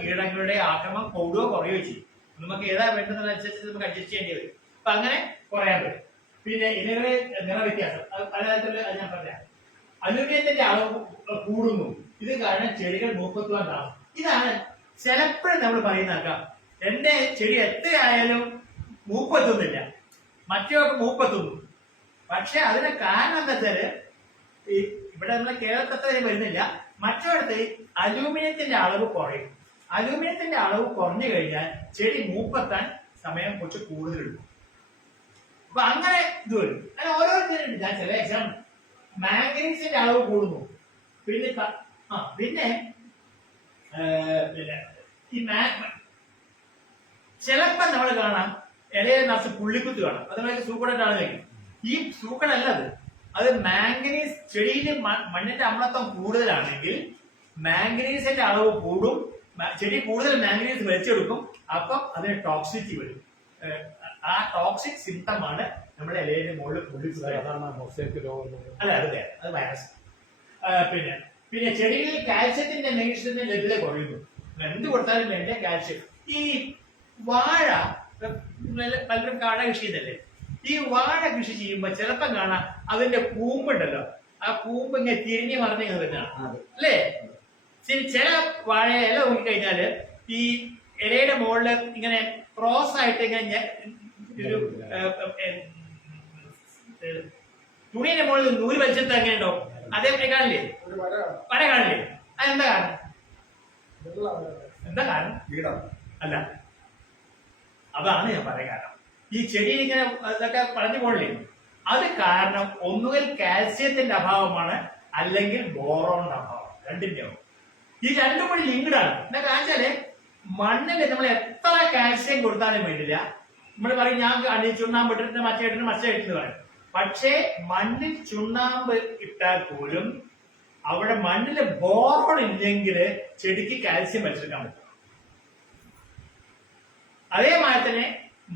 കീടങ്ങളുടെ ആക്രമണം കൂടുകയോ കുറയോ ചെയ്യും. നമുക്ക് ഏതാ വേണ്ടതനുസരിച്ച് നമുക്ക് അഡ്ജസ്റ്റ് ചെയ്യേണ്ടി വരും. അപ്പൊ അങ്ങനെ കുറയാൻ പറ്റും. പിന്നെ ഇലകളെ നിറവ്യത്യാസം, അത് പലതരത്തിലുള്ള ഞാൻ പറയാം. അലൂമിനിയത്തിന്റെ അളവ് കൂടുന്നു, ഇത് കാരണം ചെടികൾ മൂപ്പത്തുവാൻ കാണും. ഇതാണ് ചിലപ്പോഴും നമ്മൾ പറയുന്നേക്കാം, എന്റെ ചെടി എത്രയായാലും മൂപ്പത്തുന്നില്ല, മറ്റൊക്കെ മൂപ്പത്തുന്നു. പക്ഷെ അതിന് കാരണം എന്താ വെച്ചാല് ഇവിടെ നമ്മളെ കേരളത്തിൽ വരുന്നില്ല, മറ്റൊരിടത്ത് അലൂമിനിയത്തിന്റെ അളവ് കുറയും. അലൂമിനിയത്തിന്റെ അളവ് കുറഞ്ഞു കഴിഞ്ഞാൽ ചെടി മൂപ്പത്താൻ സമയം കുറച്ച് കൂടുതലുണ്ട്. അപ്പൊ അങ്ങനെ ഇത് വരും. അങ്ങനെ ഓരോരുത്തരുണ്ട്. ഞാൻ ചില എക്സാമ്പിൾ, മാംഗനീസിന്റെ അളവ് കൂടുന്നു. പിന്നെ പിന്നെ ഈ ചിലപ്പോ നമ്മൾ കാണാം ഇലയെ നിറച്ച് പുള്ളിക്കുത്ത് കാണാം. അതുപോലെ സൂക്കടാണ്. ഈ സൂക്കടല്ല അത് മാംഗനീസ്. ചെടിയിൽ മണ്ണിന്റെ അമ്ലത്വം കൂടുതലാണെങ്കിൽ മാംഗനീസിന്റെ അളവ് കൂടും, ചെടി കൂടുതൽ മാംഗനീസ് വലിച്ചെടുക്കും. അപ്പം അതിന് ടോക്സിറ്റി വരും. ആ ടോക്സിക് സിംറ്റം ആണ് നമ്മുടെ ഇലയുടെ മുകളിൽ പുള്ളിക്കുത്ത്. അല്ല അതെ, അത് വൈറസ്. പിന്നെ ചെടികളിൽ കാൽസ്യത്തിന്റെ മെഗ്നീഷ്യത്തിന്റെ ലഭ്യത കുറയുന്നു. എന്ത് കൊടുത്താലും വേണ്ട കാൽസ്യം. ഈ വാഴ, പലരും കാട കൃഷി ചെയ്തല്ലേ, ഈ വാഴ കൃഷി ചെയ്യുമ്പോ ചിലപ്പം കാണാം അതിന്റെ കൂമ്പുണ്ടല്ലോ, ആ കൂമ്പ് ഇങ്ങനെ തിരിഞ്ഞു മറിഞ്ഞു വരുന്നതാണ് അല്ലേ. ശരി, ചില വാഴ ഇല നോക്കിക്കഴിഞ്ഞാല് ഈ ഇലയുടെ മുകളില് ഇങ്ങനെ ക്രോസ് ആയിട്ട് ഇങ്ങനെ ഒരു തുണിയുടെ മുകളിൽ നൂല് വലിച്ചെടുത്ത് അങ്ങനെ ഉണ്ടാവും. അതേപോലെ കാണില്ലേ, വര കാണില്ലേ? അതെന്താ കാരണം? എന്താ കാരണം? അല്ല, അതാണ് ഞാൻ പറയാൻ കാരണം. ഈ ചെടി ഇങ്ങനെ ഇതൊക്കെ പറഞ്ഞു പോണില്ലേ, അത് കാരണം ഒന്നുകിൽ കാൽസ്യത്തിന്റെ അഭാവമാണ്, അല്ലെങ്കിൽ ബോറോണിന്റെ അഭാവം. രണ്ടിന്റെ ആവും. ഈ രണ്ടും കൂടി ലിങ്ക്ഡ് ആണ്. എന്താ കാണിച്ചാല് മണ്ണിൽ നമ്മൾ എത്ര കാൽസ്യം കൊടുത്താലും വേണ്ടില്ല. നമ്മൾ പറയും ഞാൻ ചുണ്ണാമ്പ് ഇട്ടിട്ട് മറ്റേ പറയും. പക്ഷേ മണ്ണിൽ ചുണ്ണാമ്പ് ഇട്ടാൽ പോലും അവിടെ മണ്ണില് ബോറോൺ ഇല്ലെങ്കിൽ ചെടിക്ക് കാൽസ്യം വലിച്ചെടുക്കാൻ പറ്റും. അതേമാതിരി തന്നെ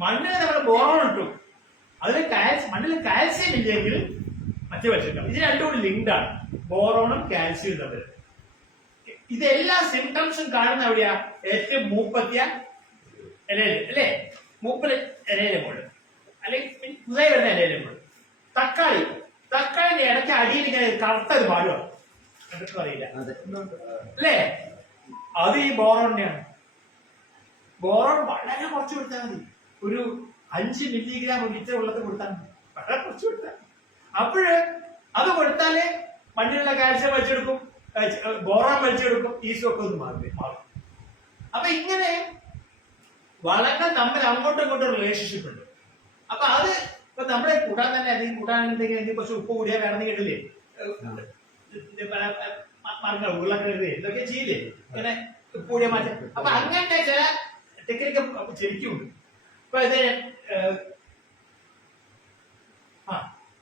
മണ്ണിൽ നമ്മൾ ബോറോൺ ഇട്ടു, അതിൽ മണ്ണിൽ കാൽസ്യം ഇല്ലെങ്കിൽ മറ്റേ വലിച്ചെടുക്കാം. ഇത് രണ്ടും കൂടി ലിങ്ക്ഡ് ആണ്, ബോറോണും കാൽസ്യവും തമ്മിൽ. ഇതെല്ലാ സിംറ്റംസും കാണുന്ന എവിടെയാ? ഏറ്റവും മൂപ്പത്തിയ ഇലയില് അല്ലേ, മൂപ്പല് ഇലയിലെ മുകളിൽ, അല്ലെങ്കിൽ പുതിയ വരുന്ന ഇലയിലെ മുകളിൽ. തക്കാളിന്റെ ഇടയ്ക്ക് അടിയിൽ ഇങ്ങനെ കറുത്തൊരു പാടുവാണ്, കണ്ടിട്ട് അറിയില്ല അല്ലേ, അത് ഈ ബോറോണിന്റെയാണ്. ബോറോൺ വളരെ കുറച്ച് കൊടുത്താൽ മതി, ഒരു 5 മില്ലിഗ്രാം ലിറ്റർ വെള്ളത്തിൽ കൊടുത്താൽ മതി, വളരെ കുറച്ച് കൊടുത്താൽ. അപ്പോഴ് അത് കൊടുത്താല് മണ്ണിലുള്ള കാൽസ്യം വലിച്ചെടുക്കും, ബോറോൺ വലിച്ചെടുക്കും, ഈസ്റ്റൊക്കെ ഒന്ന് മാറും. അപ്പൊ ഇങ്ങനെ വളങ്ങൾ തമ്മിൽ അങ്ങോട്ടും ഇങ്ങോട്ടും റിലേഷൻഷിപ്പ് ഉണ്ട്. അപ്പൊ അത് ഇപ്പൊ നമ്മളെ കൂട്ടാൻ തന്നെ എന്തെങ്കിലും കുറച്ച് ഉപ്പ് കൂടിയാ വേണമെന്ന് കേട്ടില്ലേ, മരങ്ങൾ ഉരുളക്കിഴങ്ങ് എന്തൊക്കെ ചെയ്യില്ലേ, ഇങ്ങനെ ഉപ്പ് കൂടിയാ മാറ്റം. അപ്പൊ അങ്ങനത്തെ ചില ടെക്നിക്ക് ശരിക്കും ഉണ്ട്. ഇപ്പൊ ഇത്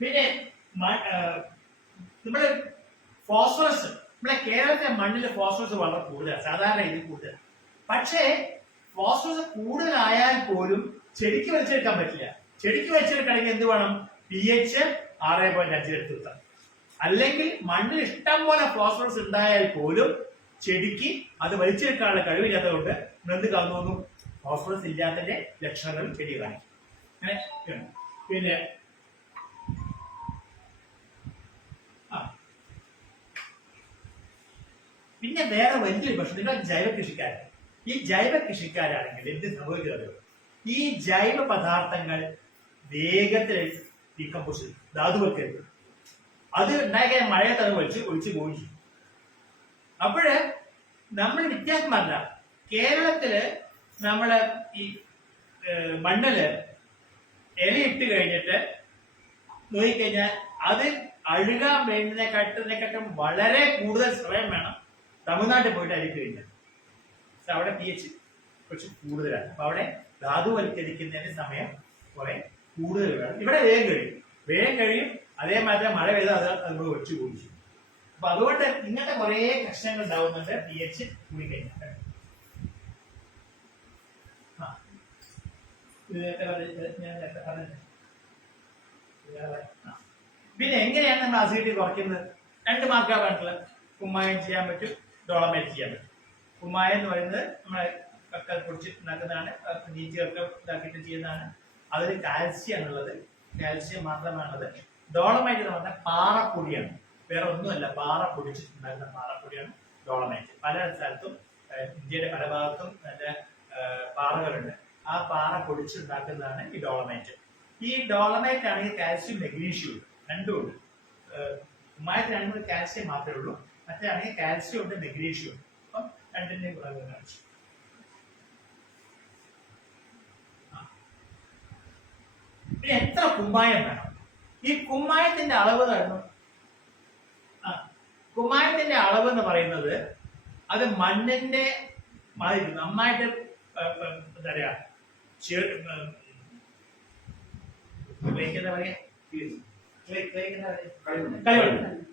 പിന്നെ നമ്മുടെ ഫോസ്ഫറസ് നമ്മുടെ കേരളത്തിലെ മണ്ണിൽ ഫോസ്ഫറസ് വളരെ കൂടുതലാണ്, സാധാരണ ഇതിൽ കൂടുതൽ. പക്ഷേ ഫോസ്ഫറസ് കൂടുതലായാൽ പോലും ചെടിക്ക് വലിച്ചെടുക്കാൻ പറ്റില്ല. ചെടിക്ക് വലിച്ചെടുക്കണമെങ്കിൽ എന്ത് വേണം? pH 6.5 എടുത്താൽ. അല്ലെങ്കിൽ മണ്ണിൽ ഇഷ്ടം പോലെ ഫോസ്ഫറസ് ഉണ്ടായാൽ പോലും ചെടിക്ക് അത് വലിച്ചെടുക്കാനുള്ള കഴിവില്ലാത്തതുകൊണ്ട് എന്ത് കാണുന്നു? ഫോസ്ഫറസ് ഇല്ലാത്തതിന്റെ ലക്ഷണങ്ങൾ ചെടി കാണിക്കും. പിന്നെ പിന്നെ വേറെ വലിയൊരു പ്രശ്നം, നിങ്ങൾ ജൈവ കൃഷിക്കാരാണ്. ഈ ജൈവ കൃഷിക്കാരാണെങ്കിൽ എന്ത് സംഭവിക്കുന്നത്? ഈ ജൈവ പദാർത്ഥങ്ങൾ വേഗത്തിൽ ഡീകമ്പോസ് ചെയ്യും, ധാതുവൽക്കരിക്കും. അത് ഉണ്ടാക്കിയ മഴയത്ത് അത് ഒഴിച്ച് പോയി ചെയ്യും. അപ്പോഴ് നമ്മൾ വ്യത്യാസം പറഞ്ഞ കേരളത്തില് നമ്മള് ഈ മണ്ണില് ഇലയിട്ട് കഴിഞ്ഞിട്ട് നോക്കിക്കഴിഞ്ഞാൽ അത് അഴുകാൻ വേണ്ടതിനെക്കാട്ടും വളരെ കൂടുതൽ സമയം വേണം തമിഴ്നാട്ടിൽ പോയിട്ട് അരിട്ട് കഴിഞ്ഞാൽ. അവിടെ pH കുറച്ച് കൂടുതലാണ്. അപ്പൊ അവിടെ ധാതുവൽക്കരിക്കുന്നതിന് സമയം കുറെ കൂടുതൽ വേണം. ഇവിടെ വേഗം കഴിയും. അതേമാതിരി മഴ പെയ്താൽ അത് നമ്മൾ ഒഴിച്ചു പോയി. അപ്പൊ അതുകൊണ്ട് ഇങ്ങനത്തെ കുറെ പ്രശ്നങ്ങൾ ഉണ്ടാവുന്നുണ്ട് pH കൂടി കഴിഞ്ഞാൽ. പിന്നെ എങ്ങനെയാണ് നമ്മൾ അസിഡിറ്റി കുറയ്ക്കുന്നത്? 2 മാർക്കാണ് പറഞ്ഞിട്ടുള്ളത്. കുമ്മായം ചെയ്യാൻ പറ്റും, ഡോളമൈറ്റ് ചെയ്യാൻ പറ്റും. കുമ്മായം എന്ന് പറയുന്നത് നമ്മളെ കക്കൽ പൊടിച്ച് ഉണ്ടാക്കുന്നതാണ്, നീച്ചൊക്കെ ഇതാക്കിയിട്ട് ചെയ്യുന്നതാണ്. അതിൽ കാൽസ്യം ആണുള്ളത്, കാൽസ്യം മാത്രമാണുള്ളത്. ഡോളമൈറ്റ് എന്ന് പറഞ്ഞാൽ പാറപ്പൊടിയാണ്, വേറെ ഒന്നുമല്ല. പാറ പൊടിച്ചിട്ടുണ്ടാക്കുന്ന പാറപ്പൊടിയാണ് ഡോളമൈറ്റ്. പല സ്ഥലത്തും ഇന്ത്യയുടെ പല ഭാഗത്തും നല്ല പാറകളുണ്ട്. ആ പാറ പൊടിച്ചുണ്ടാക്കുന്നതാണ് ഈ ഡോളമൈറ്റ്. ഈ ഡോളമൈറ്റ് ആണെങ്കിൽ കാൽസ്യം മെഗ്നീഷ്യം ഉണ്ട്, രണ്ടും ഉണ്ട്. കുമ്മായത്തിനാണെങ്കിൽ കാൽസ്യം മാത്രമേ ഉള്ളൂ, മറ്റേ ആണെങ്കിൽ കാൽസ്യം ഉണ്ട്, മെഗ്നീഷ്യം ഉണ്ട്. അപ്പം രണ്ടിന്റെയും ഗുണങ്ങൾ കാണിച്ചു. പിന്നെ എത്ര കുമ്മായം വേണം? ഈ കുമ്മായത്തിന്റെ അളവ് തരണം. കുമ്മായത്തിന്റെ അളവ് എന്ന് പറയുന്നത് അത് മണ്ണിന്റെ നന്നായിട്ട് എന്താ പറയാ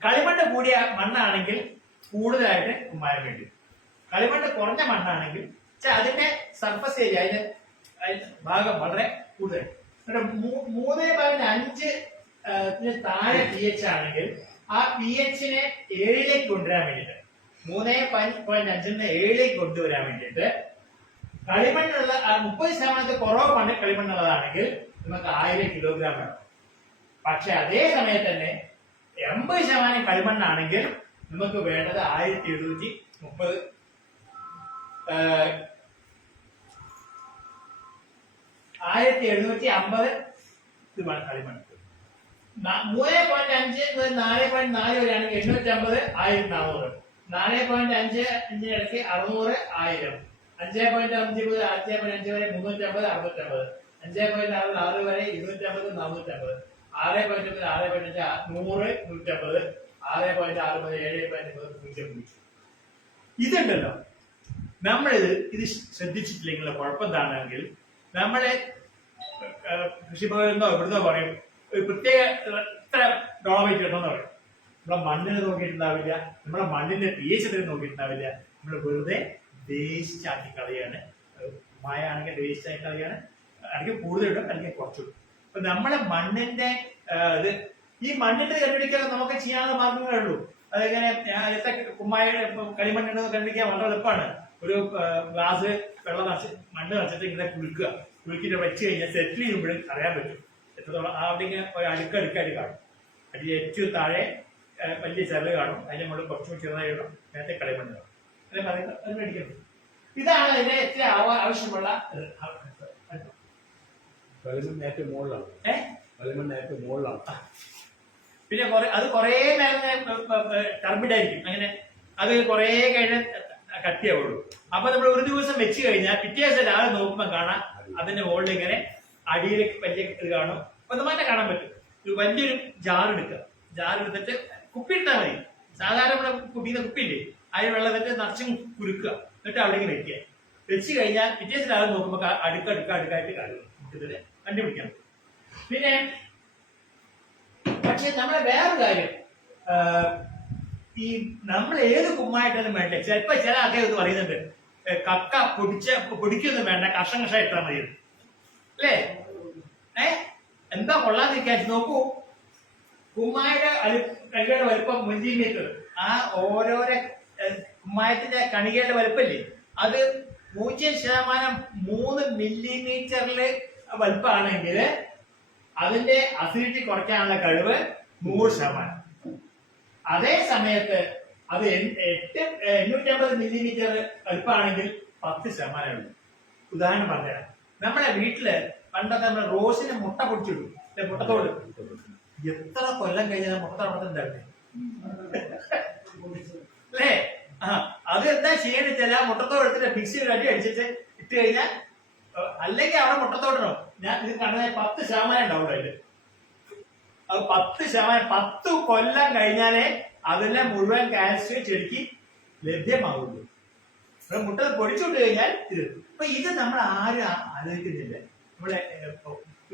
കളിമണ്ണ് കൂടിയ മണ്ണാണെങ്കിൽ കൂടുതലായിട്ട് കുമ്മായം വേണ്ടി. കളിമണ്ണ് കുറഞ്ഞ മണ്ണാണെങ്കിൽ അതിന്റെ സർഫസ് ഏരിയ, അതിന്റെ ഭാഗം വളരെ കൂടുതൽ. 3.5 താഴെ pH ആണെങ്കിൽ ആ pH-നെ 7ലേക്ക് കൊണ്ടുവരാൻ വേണ്ടിട്ട്, 3.5 7ലേക്ക് കൊണ്ടുവരാൻ വേണ്ടിട്ട് കളിമണ്ണുള്ള 30% കുറവ് മണ്ണ് കളിമണ്ണുള്ളതാണെങ്കിൽ നമുക്ക് 1000 കിലോഗ്രാം വേണം. പക്ഷെ അതേ സമയത്ത് തന്നെ 80% കളിമണ്ണാണെങ്കിൽ നമുക്ക് വേണ്ടത് 1730 1750 കളിമണ്ണ്. 3.5 4.4 വരെയാണെങ്കിൽ 850 1400, 4.5 ഇടയ്ക്ക് 600 1000, 5.5 മുതൽ 5.5 വരെ 350 650, 5.6 വരെ 250 450, 6.5 മുതൽ 6.5 100 150, 6.6 മുതൽ 7.30 0. ഇതുണ്ടല്ലോ, ഇത് ശ്രദ്ധിച്ചിട്ടില്ലെങ്കിൽ കുഴപ്പം എന്താണെങ്കിൽ നമ്മളെ കൃഷിഭവനോ ഇവിടുന്നോ പറയും ഒരു പ്രത്യേക ഇത്ര ഡോളമൈറ്റ് കിട്ടണമെന്ന് പറയും. നമ്മളെ മണ്ണിന് നോക്കിയിട്ടുണ്ടാവില്ല, നമ്മളെ മണ്ണിന്റെ pH നോക്കിയിട്ടുണ്ടാവില്ല. നമ്മൾ വെറുതെ വേസ്റ്റ് ആക്കി കളയാണ്. മായ ആണെങ്കിൽ വേസ്റ്റ് ആക്കി കളയാണ്. അല്ലെങ്കിൽ കൂടുതലിടും അല്ലെങ്കിൽ കുറച്ചിടും. അപ്പൊ നമ്മളെ മണ്ണിന്റെ ഇത് ഈ മണ്ണിന്റെ കണ്ടുപിടിക്കാൻ നമുക്ക് ചെയ്യാനുള്ള മാർഗങ്ങളേ ഉള്ളൂ. അതെങ്ങനെ കുമ്മായ കളിമണ്ണെന്ന് കണ്ടുപിടിക്കാൻ വളരെ എളുപ്പമാണ്. ഒരു ഗ്ലാസ് വെള്ളം നിറച്ച് മണ്ണ് നിറച്ചിട്ട് ഇങ്ങനെ കുലുക്കിട്ട് വെച്ച് കഴിഞ്ഞാൽ സെറ്റിൽ ചെയ്യുമ്പോഴും അറിയാൻ പറ്റും എത്രത്തോളം. അവിടെ ഒരു അടുക്കടുക്കായിട്ട് കാണും. അടി ഏറ്റവും താഴെ വലിയ ചെറുത് കാണും, അതിന്റെ മുകളിൽ കുറച്ചും ചെറുതായി ഇടും, നേരത്തെ കളിമണ്ണ് കാണും. അങ്ങനെ പറയുന്നത് അത് മേടിക്കുന്നത്. ഇതാണ് അതിന്റെ ഏറ്റവും ആവശ്യമുള്ള പിന്നെ അത് കുറെ നേരം ടർബിഡായിരിക്കും. അങ്ങനെ അത് കുറെ കഴിഞ്ഞ് കട്ടിയാവുള്ളൂ. അപ്പൊ നമ്മൾ ഒരു ദിവസം വെച്ച് കഴിഞ്ഞാൽ പിറ്റേ ദിവസം രാവിലെ നോക്കുമ്പോൾ കാണാം അതിന്റെ മുകളിൽ ഇങ്ങനെ അടിയിൽ വലിയ ഇത് കാണും. അപ്പൊ നമുക്ക് കാണാൻ പറ്റും. ഒരു വലിയൊരു ജാർ എടുക്കുക, ജാർ എടുത്തിട്ട് കുപ്പി ഇട്ടാൽ മതി. സാധാരണ നമ്മുടെ കുപ്പിന്ന് കുപ്പിയില്ലേ, അതിന് വെള്ളം എന്നിട്ട് നിറച്ചും കുരുക്കുക, എന്നിട്ട് അവിടേക്ക് വെക്കുക. വെച്ച് കഴിഞ്ഞാൽ പിറ്റേ ദിവസം രാവിലെ നോക്കുമ്പോൾ അടുക്കായിട്ട് കാണും. നമുക്കിതിന് കണ്ടുപിടിക്കാം. പിന്നെ പക്ഷെ നമ്മളെ വേറൊരു കാര്യം, ഈ നമ്മൾ ഏത് കുമ്മായിട്ടാലും വേണ്ടേ, ചിലപ്പോ ചില ആൾക്കാർ ഇത് പറയുന്നുണ്ട്, കക്ക പൊടിക്കൊന്നും വേണ്ട, കഷ്ണം കഷ്ണം ഇട്ടാൽ മതി അല്ലേ? എന്താ കൊള്ളാതിരിക്കാൻ നോക്കൂ, കുമ്മായുടെ കണികയുടെ വലുപ്പം മില്ലിമീറ്റർ, ആ ഓരോരോ കുമ്മായത്തിന്റെ കണികയുടെ വലുപ്പല്ലേ അത് 0.3 മില്ലിമീറ്ററില് വലുപ്പമാണെങ്കിൽ അതിന്റെ അസിഡിറ്റി കുറയ്ക്കാനുള്ള കഴിവ് 100%. അതേ സമയത്ത് അത് 850 മില്ലിമീറ്റർ വലുപ്പമാണെങ്കിൽ 10% ഉള്ളൂ. ഉദാഹരണം പറഞ്ഞുതരാം. നമ്മുടെ വീട്ടില് പണ്ടൊക്കെ നമ്മൾ റോസിന് മുട്ട പൊടിച്ചിടും, മുട്ടത്തോട്. എത്ര കൊല്ലം കഴിഞ്ഞാൽ മുട്ടത്തോടത്തുണ്ടാവില്ലേ അല്ലേ? അത് എന്താ ചെയ്യണില്ല, മുട്ടത്തോട് എടുത്തിട്ട് മിക്സിയിൽ അടിച്ചിട്ട് ഇട്ട് കഴിഞ്ഞാൽ, അല്ലെങ്കിൽ അവിടെ മുട്ടത്തോടണോ, ഞാൻ ഇത് കണ്ടത് 10% ഉണ്ടാവും അതില്. അത് 10%, 10 കൊല്ലം കഴിഞ്ഞാലേ അതിലെ മുഴുവൻ കാൽസ്യം ചെടിക്ക് ലഭ്യമാവുള്ളൂ. മുട്ട പൊടിച്ചുകൊണ്ട് കഴിഞ്ഞാൽ തീർന്നു. അപ്പൊ ഇത് നമ്മൾ ആരും ആലോചിക്കുന്നില്ല. നമ്മളെ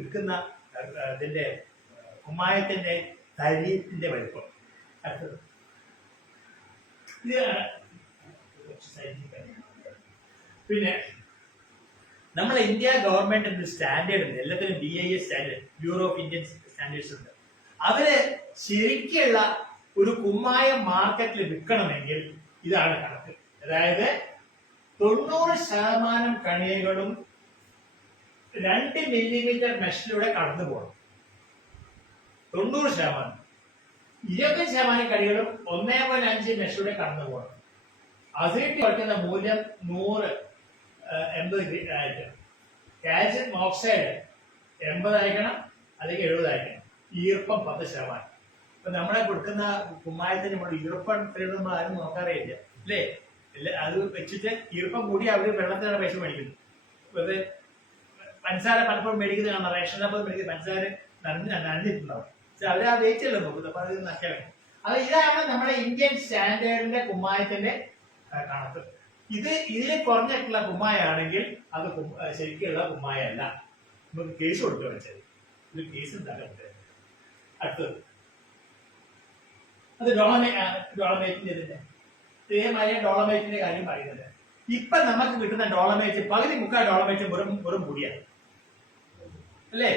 എടുക്കുന്ന ഇതിന്റെ കുമ്മായത്തിന്റെ തരിയുടെ വലിപ്പം. അടുത്തത് പിന്നെ നമ്മളെ ഇന്ത്യ ഗവൺമെന്റ് സ്റ്റാൻഡേർഡ് ഉണ്ട്, എല്ലാത്തിനും BIS standard, bureau of Indian standards ഉണ്ട്. അവര് ശരിക്കുള്ള ഒരു കുമ്മായം മാർക്കറ്റിൽ വിൽക്കണമെങ്കിൽ ഇതാണ് കണക്ക്. അതായത് 90% കണികകളും 2 മില്ലിമീറ്റർ മെഷിലൂടെ കടന്നു പോകണം. 90%. 20% കണികളും 1.5 മെഷിലൂടെ കടന്നു പോകണം. അസിഡിറ്റി കുറയ്ക്കുന്ന മൂല്യം 180 ആയിരിക്കണം. കാൽസ്യം ഓക്സൈഡ് 80 ആയിരിക്കണം, അല്ലെങ്കിൽ 70 ആയിരിക്കണം. ഈർപ്പം 10%. ഇപ്പൊ നമ്മളെ കൊടുക്കുന്ന കുമ്മായത്തിന് നമ്മൾ ഈർപ്പം നമ്മൾ ആരും നോക്കാറില്ല അല്ലേ? അത് വെച്ചിട്ട് ഈർപ്പം കൂടി അവർ വെള്ളത്തിനാണ് പൈസ മേടിക്കുന്നത്. വെറുതെ പഞ്ചസാര പലപ്പോഴും മേടിക്കുന്ന കാണാം, റേഷൻ ഷോപ്പിൽ മേടിക്കുന്ന പഞ്ചസാര നനഞ്ഞിട്ടുണ്ടാവും. പക്ഷെ അവർ ആ വെയിറ്റല്ലോ നോക്കുന്നത്, അപ്പൊ അത് നഷ്ടമാണ്. അത് ഇതാണ് നമ്മുടെ ഇന്ത്യൻ സ്റ്റാൻഡേർഡിന്റെ കുമ്മായത്തിന്റെ കണക്ക്. ഇതിൽ കുറഞ്ഞിട്ടുള്ള കുമ്മായാണെങ്കിൽ അത് ശരിക്കുള്ള കുമ്മായല്ല. നമുക്ക് കേസ് കൊടുക്കുക വെച്ചാൽ ഇത് കേസ് ഉണ്ടാക്കുന്നത്. അടുത്തത് അത് ഡോളമേറ്റിന്റെ ഇതേമാതിരി ഡോളമേറ്റിന്റെ കാര്യം പറയുന്നത്. ഇപ്പൊ നമുക്ക് കിട്ടുന്ന ഡോളമേറ്റ് പകുതി മുക്കാൽ ഡോളമേറ്റ് വെറും പൊടിയാണ് അല്ലേ?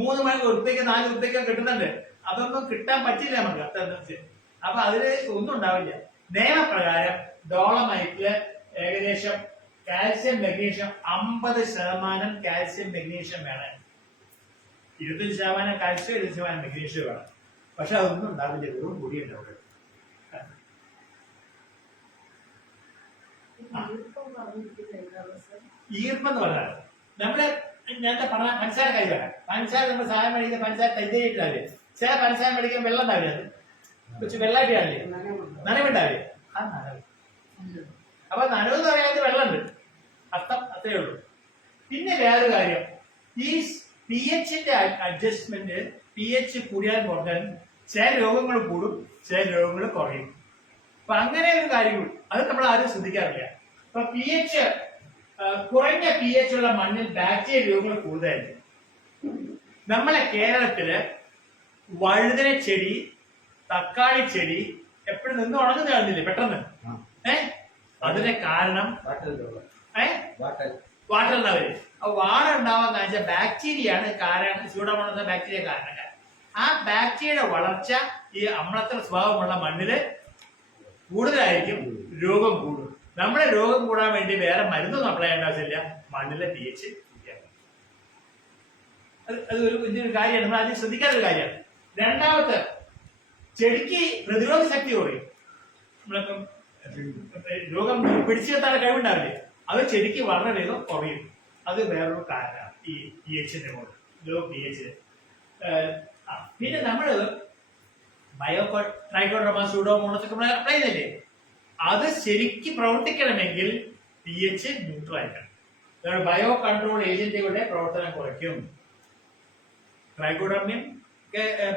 3 ഉറുപ്പിക 4 ഉറുപ്പിക കിട്ടുന്നുണ്ട്. അതൊന്നും കിട്ടാൻ പറ്റില്ല നമുക്ക് അത്ര. അപ്പൊ അതില് ഒന്നും ഉണ്ടാവില്ല. നിയമപ്രകാരം ഡോളമൈറ്റില് ഏകദേശം കാൽസ്യം മെഗ്നീഷ്യം 50% കാൽസ്യം മെഗ്നീഷ്യം വേണം. 25% കാൽസ്യം 20% മെഗ്നീഷ്യം വേണം. പക്ഷെ അതൊന്നും ഉണ്ടാവില്ല, വെറും പൊടിയുണ്ട് അവിടെ. ഈർപ്പം എന്ന് പറഞ്ഞാൽ നമ്മള് നേരത്തെ പറഞ്ഞ പഞ്ചസാര കാര്യമാണ്. പഞ്ചസാര നമ്മൾ സാധനം മേടിക്കുന്ന പഞ്ചസാര തരിതരിയിട്ടാവില്ലേ? ചില പഞ്ചസാര മേടിക്കാൻ വെള്ളം ഉണ്ടാവില്ല, അത് കുറച്ച് വെള്ളമായിട്ടാവില്ലേ, നനവുണ്ടാവില്ലേ? ആ നനവ്. അപ്പൊ നനവ് എന്ന് പറയാൻ വെള്ളമുണ്ട്, അർത്ഥം അത്രേ ഉള്ളൂ. പിന്നെ വേറൊരു കാര്യം, ഈ pHന്റെ അഡ്ജസ്റ്റ്മെന്റ്, pH കൂടിയാൽ കുറഞ്ഞാൽ ചില രോഗങ്ങൾ കൂടും, ചില രോഗങ്ങൾ കുറയും. അപ്പൊ അങ്ങനെ ഒരു കാര്യങ്ങൾ അത് നമ്മൾ ആരും ശ്രദ്ധിക്കാറില്ല. അപ്പൊ pH കുറഞ്ഞ pH ഉള്ള മണ്ണിൽ ബാക്ടീരിയ രോഗങ്ങൾ കൂടുതലായിരിക്കും. നമ്മളെ കേരളത്തില് വഴുതന ചെടി, തക്കാളി ചെടി എപ്പോഴും നിന്ന് ഉണങ്ങുന്ന കാണുന്നില്ലേ പെട്ടെന്ന്? അതിന്റെ കാരണം വാട്ടർ ഉണ്ടാവില്ലേ? ആ വാട്ടർ ഉണ്ടാവാൻ കാണിച്ച ബാക്ടീരിയയാണ് കാരണം, സ്യൂഡോമോണസ് ബാക്ടീരിയ കാരണക്കാരൻ. ആ ബാക്ടീരിയയുടെ വളർച്ച ഈ അമ്ലത്ര സ്വഭാവമുള്ള മണ്ണില് കൂടുതലായിരിക്കും, രോഗം കൂടും. നമ്മുടെ രോഗം കൂടാൻ വേണ്ടി വേറെ മരുന്നൊന്നും അപ്ലൈ ചെയ്യേണ്ട ആവശ്യമില്ല, മണ്ണിലെ pH കൂട്ടിയാൽ. അത് ഒരു വലിയൊരു കാര്യമാണ്, നമ്മൾ ആദ്യം ശ്രദ്ധിക്കാത്തൊരു കാര്യമാണ്. രണ്ടാമത്തെ, ചെടിക്ക് പ്രതിരോധ ശക്തി കുറയും. നമ്മളിപ്പം രോഗം പിടിച്ചു നിർത്താൻ കഴിവുണ്ടാവില്ലേ, അത് ചെടിക്ക് വളരെ വേഗം കുറയും. അത് വേറൊരു കാരണമാണ് ഈ pHന്റെ മോഡ്, ലോ pH. പിന്നെ നമ്മള് ട്രൈക്കോഡർമ, സ്യൂഡോമോണസ് ഒക്കെ നമ്മൾ അപ്ലൈ ചെയ്തില്ലേ, അത് ശരിക്കും പ്രവർത്തിക്കണമെങ്കിൽ pH ന്യൂട്രൽ ആയിരിക്കണം. ബയോ കൺട്രോൾ ഏജന്റുകളുടെ പ്രവർത്തനം കുറയ്ക്കും. ട്രൈക്കോഡർമിയം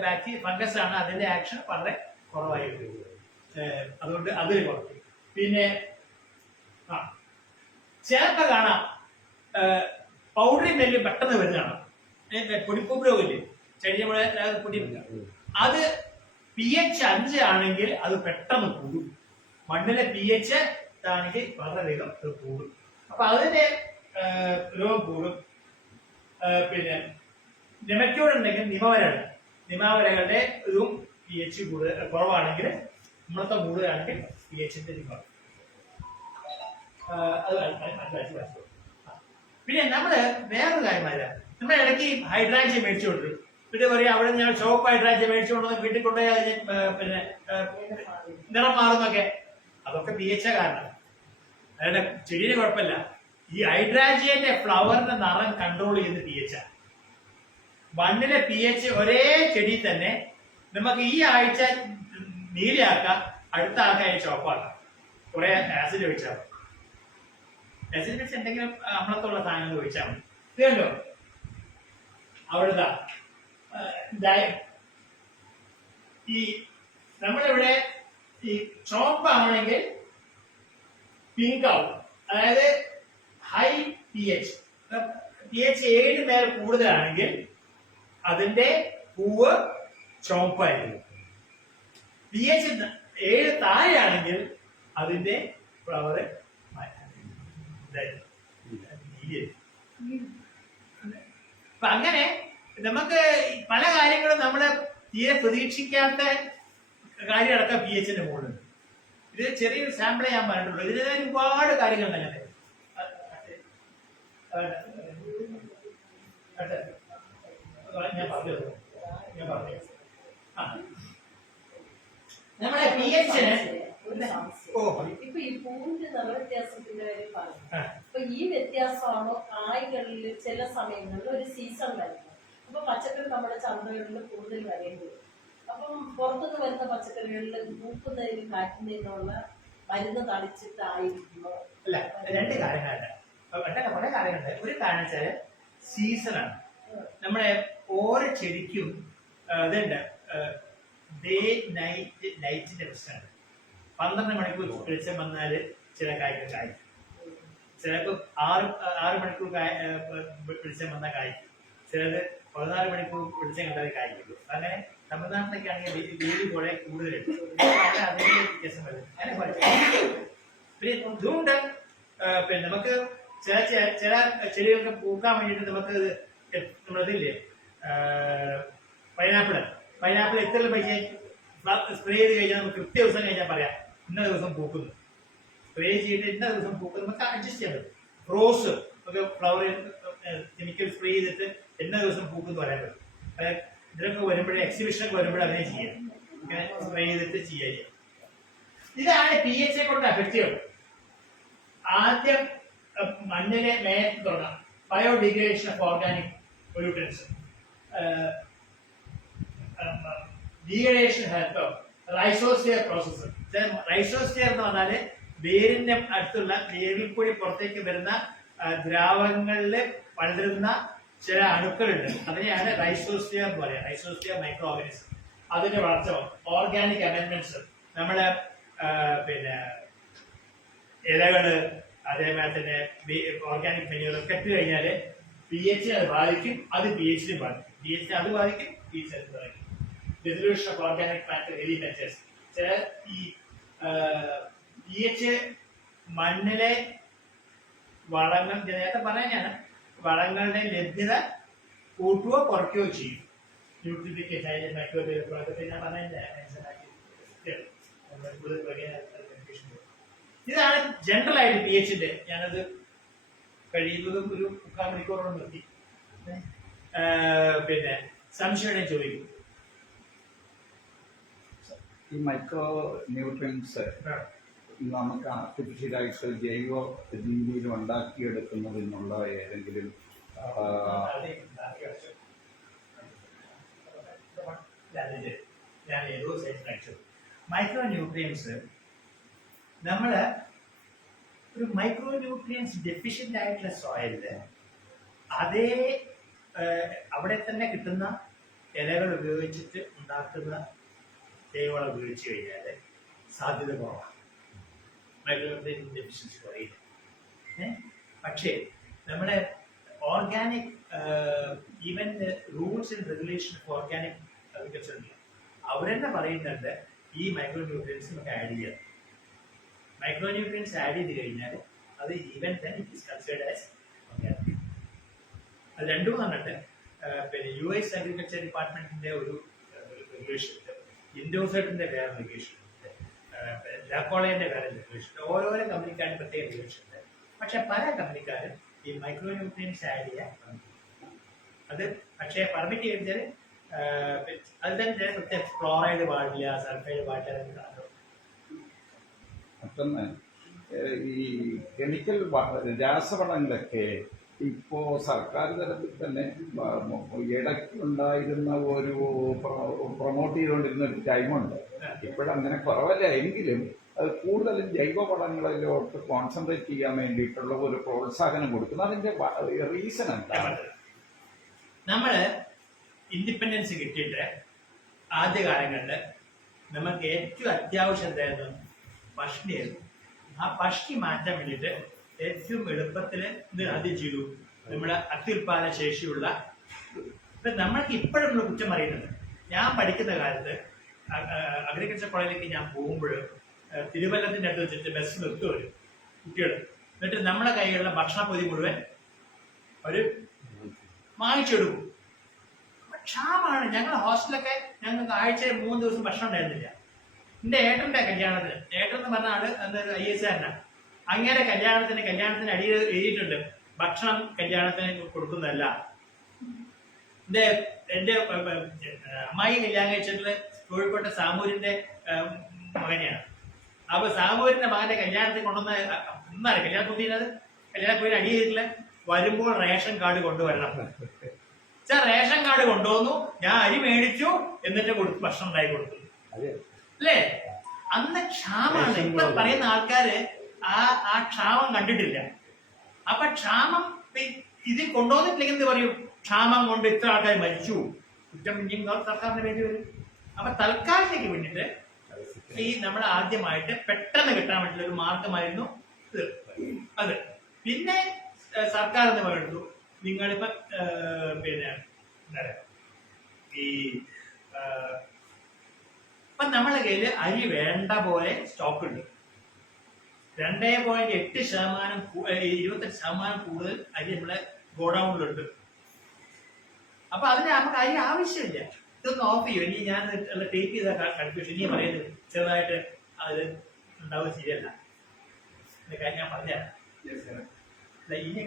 ബാക്ടീരിയ ഫംഗസ് ആണ്, അതിന്റെ ആക്ഷൻ വളരെ കുറവായിരിക്കും. അതുകൊണ്ട് അത് കുറയ്ക്കും. പിന്നെ ചിലപ്പോ കാണാം പൗഡറി മെല്ല് പെട്ടെന്ന് വരുന്നതാണ്. പൊടിപ്പൂപ്പ് രോഗമില്ലേ, ചെടി നമ്മളെ പൊടി അത് pH 5 ആണെങ്കിൽ അത് പെട്ടെന്ന് കൂടും. മണ്ണിലെ pH ആണെങ്കിൽ വളരെയധികം അത് കൂടും. അപ്പൊ അതിന്റെ രോഗം കൂടും. പിന്നെ നെമറ്റോഡ് ഉണ്ടെങ്കിൽ നിമാവരകളുടെ ഇതും pH കുറവാണെങ്കിൽ നമ്മളത്തെ കൂടുതലാണെങ്കിൽ pH-ന്റെ കുറവ്. അത് മനസ്സിലാക്കി. പിന്നെ നമ്മള് വേറൊരു കാര്യമല്ല, നമ്മുടെ ഇടയ്ക്ക് ഹൈഡ്രാഞ്ചിയ മേടിച്ചു കൊണ്ടിരും. പിന്നെ പറയാം അവിടെ ഞാൻ ഷോപ്പ് ഹൈഡ്രാഞ്ചിയ മേടിച്ചു കൊണ്ടുവന്ന് വീട്ടിൽ കൊണ്ടുപോയി പിന്നെ നിറം മാറുന്നൊക്കെ, അതൊക്കെ pH കാരണം. അതായത് ചെടീന് കുഴപ്പമില്ല. ഈ ഹൈഡ്രാഞ്ചിയന്റെ ഫ്ലവറിന്റെ നിറം കൺട്രോൾ ചെയ്യുന്ന pH ആണ്. മണ്ണിലെ pH ഒരേ ചെടി തന്നെ നമുക്ക് ഈ ആഴ്ച നീലയാക്കാം, അടുത്ത ആൾക്കാർ ചുവപ്പാക്കാം. കുറെ ആസിഡ് ഒഴിച്ചാൽ മതി. ആസിഡ് വെച്ച് എന്തെങ്കിലും അമ്ലത്തുള്ള സാധനങ്ങൾ ഒഴിച്ചാൽ മതി. ഇതുണ്ടോ അവിടുത്തെ ഈ നമ്മളിവിടെ ഈ ചുവപ്പാണെങ്കിൽ പിങ്ക് ആവും. അതായത് ഹൈ pH 7 മേൽ കൂടുതലാണെങ്കിൽ അതിന്റെ പൂവ് ചുവപ്പായിരിക്കും. pH 7 താഴെയാണെങ്കിൽ അതിന്റെ ഫ്ലവർ അപ്പൊ അങ്ങനെ നമുക്ക് പല കാര്യങ്ങളും നമ്മള് തീരെ പ്രതീക്ഷിക്കാത്ത കാര്യങ്ങളൊക്കെ pH-ന്റെ മുകളിലുണ്ട്. ഇത് ചെറിയൊരു സാമ്പിളെ ഞാൻ പറഞ്ഞിട്ടുള്ളൂ. ഇതിന് ഒരുപാട് കാര്യങ്ങളുണ്ട്. അങ്ങനെ ഞാൻ പറഞ്ഞു നമ്മുടെ pH-ന് ഇപ്പൊ ഈ പൂവിന്റെ നിറവ്യത്യാസത്തിന്റെ കാര്യം പറഞ്ഞു. അപ്പൊ ഈ വ്യത്യാസമാണോ കായ്കളിൽ ചില സമയങ്ങളിൽ ഒരു സീസൺ വരുന്നത്? അപ്പൊ പച്ചക്കറി നമ്മുടെ ചന്തകളിൽ കൂടുതൽ വിലയുണ്ട്. അപ്പം പുറത്തുനിന്ന് വരുന്ന പച്ചക്കറികളിൽ പൂക്കുന്നതിനും കാറ്റുന്നതിനുള്ള മരുന്ന് തളിച്ചിട്ടായിരിക്കുമോ? അല്ല, രണ്ട് കാര്യങ്ങളുണ്ട്. കുറെ കാര്യങ്ങളുണ്ട്. ഒരു കാരണം വെച്ചാല് സീസണാണ്. നമ്മുടെ ഓരോ ചെടിക്കും ഇതുണ്ട്, ഡേ നൈറ്റ് ലൈറ്റിന്റെ പ്രശ്നമാണ്. 12 മണിക്കൂർ വെളിച്ചം വന്നാല് ചില കായ്കൾ കായ്ക്കും. ചിലപ്പോൾ 6 മണിക്കൂർ വെളിച്ചം വന്നാൽ കായ്ക്കും. ചിലത് 14 മണിക്കൂർ വെളിച്ചം കണ്ടാൽ കായ്ക്കുള്ളൂ. അങ്ങനെ തമിഴ്നാട്ടിലൊക്കെ ആണെങ്കിൽ വെയിൽ കുറെ കൂടുതലുണ്ട്. അതിന്റെ വ്യത്യാസം വരുന്നത് അങ്ങനെ പഠിച്ചു. പിന്നെ ഇതുകൊണ്ട് പിന്നെ നമുക്ക് ചില ചെടികൾക്ക് പൂക്കാൻ വേണ്ടിയിട്ട് നമുക്ക് നമ്മളിതില്ലേ പൈനാപ്പിൾ എത്ര പൈസ സ്പ്രേ ചെയ്ത് കഴിഞ്ഞാൽ നമുക്ക് കൃത്യ ദിവസം കഴിഞ്ഞാൽ പറയാം ഇന്ന ദിവസം പൂക്കുന്നു. സ്പ്രേ ചെയ്തിട്ട് ഇന്ന ദിവസം പൂക്കുന്നു നമുക്ക് അഡ്ജസ്റ്റ് ചെയ്യാൻ പറ്റും. റോസ് ഒക്കെ ഫ്ലവർ കെമിക്കൽ സ്പ്രേ ചെയ്തിട്ട് ഇന്ന ദിവസം പൂക്കുന്നു പറയാൻ പറ്റും. ഇതിലൊക്കെ വരുമ്പോഴേ എക്സിബിഷനൊക്കെ വരുമ്പോഴേ അങ്ങനെ ചെയ്യാം. ഇങ്ങനെ സ്പ്രേ ചെയ്തിട്ട് ചെയ്യാം. ഇതാണ് pH കൊണ്ട് അഫക്റ്റ് ചെയ്യുന്നത്. ആദ്യം മണ്ണിലെ മേത്ത് തുടങ്ങാം. Biodegradation of organic pollutants, degradation health, rhizosphere process. Rhizosphere എന്ന് പറഞ്ഞാല് വേരിന്റെ അടുത്തുള്ള വേരിൽ കൂടി പുറത്തേക്ക് വരുന്ന ദ്രാവകങ്ങളിൽ വളരുന്ന ചില അണുക്കളുണ്ട്. അതിനെയാണ് റൈസോസ്ഫിയർ എന്ന് പറയുക. Rhizosphere micro organism. അതിന്റെ വളർച്ച ഓർഗാനിക് അമെൻമെന്റ്സ്, നമ്മുടെ പിന്നെ ഇലകള് അതേമാതിരി തന്നെ ഓർഗാനിക് മെനുകളൊക്കെ ഇട്ട് കഴിഞ്ഞാല് pH അത് ബാധിക്കും. അത് pH-നെ ബാധിക്കും. pH അത് ബാധിക്കും, pH അത് ബാധിക്കും. Dissolution of organic matter elements. ചില ഈ pH മണ്ണിലെ വളങ്ങൾ നേരത്തെ പറയാനാണ്, വളങ്ങളുടെ ലഭ്യത കൂട്ടുകയോ കുറയ്ക്കുകയോ ചെയ്യും. ന്യൂട്രിഫിക്കേഷൻ മൈക്രോബിയൽ അതൊക്കെ ഞാൻ മനസ്സിലാക്കി. ഇതാണ് ജനറൽ ആയിട്ട് pH-ന്റെ. ഞാനത് കഴിയുന്നതും ഒരു 3/4 മണിക്കൂറോളം നിർത്തി. പിന്നെ സംശയം ചോദിക്കും. ഈ മൈക്രോ ന്യൂട്രിയൻസ് നമുക്ക് ആർട്ടിഫിഷ്യലായിട്ട് ജൈവ രീതിയിൽ ഉണ്ടാക്കിയെടുക്കുന്നതിനുള്ള ഏതെങ്കിലും മൈക്രോ ന്യൂട്രിയൻസ് നമ്മള് ഒരു മൈക്രോ ന്യൂട്രിയൻസ് ഡെഫിഷ്യന്റ് ആയിട്ടുള്ള സോയിലില് അതേ അവിടെ തന്നെ കിട്ടുന്ന ഇലകൾ ഉപയോഗിച്ചിട്ട് ഉണ്ടാക്കുന്ന ജൈവവളം ഉപയോഗിച്ച് കഴിഞ്ഞാൽ സാധ്യത കുറവാണ്. മൈക്രോ ന്യൂട്രിയൻസ് ഡെഫിഷ്യൻസി കുറയില്ല. പക്ഷേ നമ്മുടെ organic even rules and regulation of organic agriculture അവരെന്നെ പറയുന്നുണ്ട് ഈ മൈക്രോ ന്യൂട്രിയൻസ് നമുക്ക് ആഡ് ചെയ്യാം. മൈക്രോ ന്യൂട്രിയൻസ് ആഡ് ചെയ്ത് കഴിഞ്ഞാൽ അത് ഈവൻ തന്നെ it is considered as organic. അത് രണ്ടും പറഞ്ഞിട്ട് പിന്നെ US അഗ്രികൾച്ചർ ഡിപ്പാർട്ട്മെന്റിന്റെ ഒരു റെഗുലേഷൻ ഉണ്ട്, ഇൻഡോസൈറ്റിന്റെ വേറെ റെഗുലേഷൻ ഉണ്ട്, ലാക്കോളയുടെ വേറെ റെഗുലേഷൻ ഉണ്ട്. ഓരോരോ കമ്പനിക്കാരും പ്രത്യേക റെഗുലേഷൻ ഉണ്ട്. പക്ഷെ പല കമ്പനിക്കാരും ഈ മൈക്രോ ന്യൂട്രിയൻസ് ആഡ് ചെയ്യാൻ അത് പക്ഷേ പെർമിറ്റ് ചെയ്താൽ അത് തന്നെ പ്രത്യേക ക്ലോറൈഡ് പാടില്ല, സൾഫൈഡ് പാടില്ല. മറ്റൊന്ന് ഈ കെമിക്കൽ രാസവളങ്ങളൊക്കെ ഇപ്പോ സർക്കാർ തലത്തിൽ തന്നെ ഇടയ്ക്കുണ്ടായിരുന്ന ഒരു പ്രൊമോട്ട് ചെയ്തുകൊണ്ടിരുന്ന ഒരു ടൈമുണ്ട്. ഇപ്പോഴങ്ങനെ കുറവല്ല, എങ്കിലും അത് കൂടുതലും ജൈവവളങ്ങളിലോട്ട് കോൺസെൻട്രേറ്റ് ചെയ്യാൻ വേണ്ടിയിട്ടുള്ള ഒരു പ്രോത്സാഹനം കൊടുക്കുന്നു. അതിന്റെ റീസൺ എന്താണ്? നമ്മള് ഇൻഡിപെൻഡൻസ് കിട്ടിയിട്ട് ആദ്യ കാലങ്ങളിൽ നമുക്ക് ഏറ്റവും അത്യാവശ്യം എന്തായിരുന്നു? പഷ്ണിയായിരുന്നു. ആ പഷ്ണി മാറ്റാൻ വേണ്ടിയിട്ട് ഏറ്റവും എളുപ്പത്തിൽ ഇത് ആദ്യം ചെയ്തു നമ്മുടെ അത്യുൽപാദന ശേഷിയുള്ള. ഇപ്പൊ നമ്മൾക്ക് ഇപ്പോഴും നമ്മൾ കുറ്റം പറയുന്നുണ്ട്. ഞാൻ പഠിക്കുന്ന കാലത്ത് അഗ്രികൾച്ചർ കോളേജിലേക്ക് ഞാൻ പോകുമ്പോൾ തിരുവല്ലത്തിന്റെ അടുത്ത് വെച്ചിട്ട് ബസ് നിർത്തുവരും കുട്ടികൾ. എന്നിട്ട് നമ്മളെ കൈകളിലുള്ള ഭക്ഷണപ്പൊതി മുഴുവൻ ഒരു വാങ്ങിച്ചെടുക്കും. ക്ഷാമാണ്. ഞങ്ങൾ ഹോസ്റ്റലൊക്കെ ഞങ്ങൾക്ക് ആഴ്ചയിൽ 3 ദിവസം ഭക്ഷണം ഉണ്ടായിരുന്നില്ല. എന്റെ ഏട്ടന്റെ കല്യാണത്തിന്, ഏട്ടൻ എന്ന് പറഞ്ഞ ആള് അന്നൊരു IAS കാരനാണ്. അങ്ങേരെ കല്യാണത്തിന് അടി എഴുതിയിട്ടുണ്ട്, ഭക്ഷണം കല്യാണത്തിന് കൊടുക്കുന്നതല്ല. എന്റെ അമ്മായി കല്യാണം കഴിച്ചിട്ടുള്ള കോഴിക്കോട്ടെ സാമൂരിന്റെ മകനെയാണ്. അപ്പൊ സാമൂരിന്റെ മകന്റെ കല്യാണത്തിന് കൊണ്ടുവന്ന എന്താണ് കല്യാണത്തിന് അടി ചെയ്തിട്ടില്ല, വരുമ്പോൾ റേഷൻ കാർഡ് കൊണ്ടുവരണം. റേഷൻ കാർഡ് കൊണ്ടുവന്നു, ഞാൻ അരി മേടിച്ചു, എന്നിട്ട് ഭക്ഷണം ഉണ്ടായി കൊടുത്തു. അല്ലേ? അന്ന് ക്ഷാമാണ്. ഇപ്പൊ പറയുന്ന ആൾക്കാര് ആ ക്ഷാമം കണ്ടിട്ടില്ല. അപ്പൊ ക്ഷാമം ഇത് കൊണ്ടുവന്നിട്ടില്ലെങ്കിൽ എന്ത് പറയും? ക്ഷാമം കൊണ്ട് ഇത്ര ആൾക്കാർ മരിച്ചു, കുറ്റം പിന്നെയും സർക്കാരിന്റെ പേര് വരും. അപ്പൊ തൽക്കാലത്തേക്ക് വേണ്ടിയിട്ട് ഈ നമ്മൾ ആദ്യമായിട്ട് പെട്ടെന്ന് കിട്ടാൻ വേണ്ടിയുള്ള ഒരു മാർഗമായിരുന്നു ഇത്. അത് പിന്നെ സർക്കാർ എന്ന് പറയുന്നു, നിങ്ങളിപ്പോ പിന്നെ എന്താ ഈ ഇപ്പൊ നമ്മളെ കയ്യിൽ അരി വേണ്ട പോലെ സ്റ്റോക്ക് ഉണ്ട്. 2.8% 28% കൂടുതൽ അരി നമ്മളെ ഗോഡൌണിലുണ്ട്. അപ്പൊ അതിന് നമുക്ക് അരി ആവശ്യമില്ല. ഇതൊന്ന് ഓഫ് ചെയ്യും. ഇനി ഞാൻ ടേക്ക് ചെയ്ത കൺഫ്യൂഷൻ ഇനി പറയുന്നത് ചെറുതായിട്ട് അത് ഉണ്ടാവുക ശരിയല്ല. ഞാൻ പറഞ്ഞുതരാം. ഇനി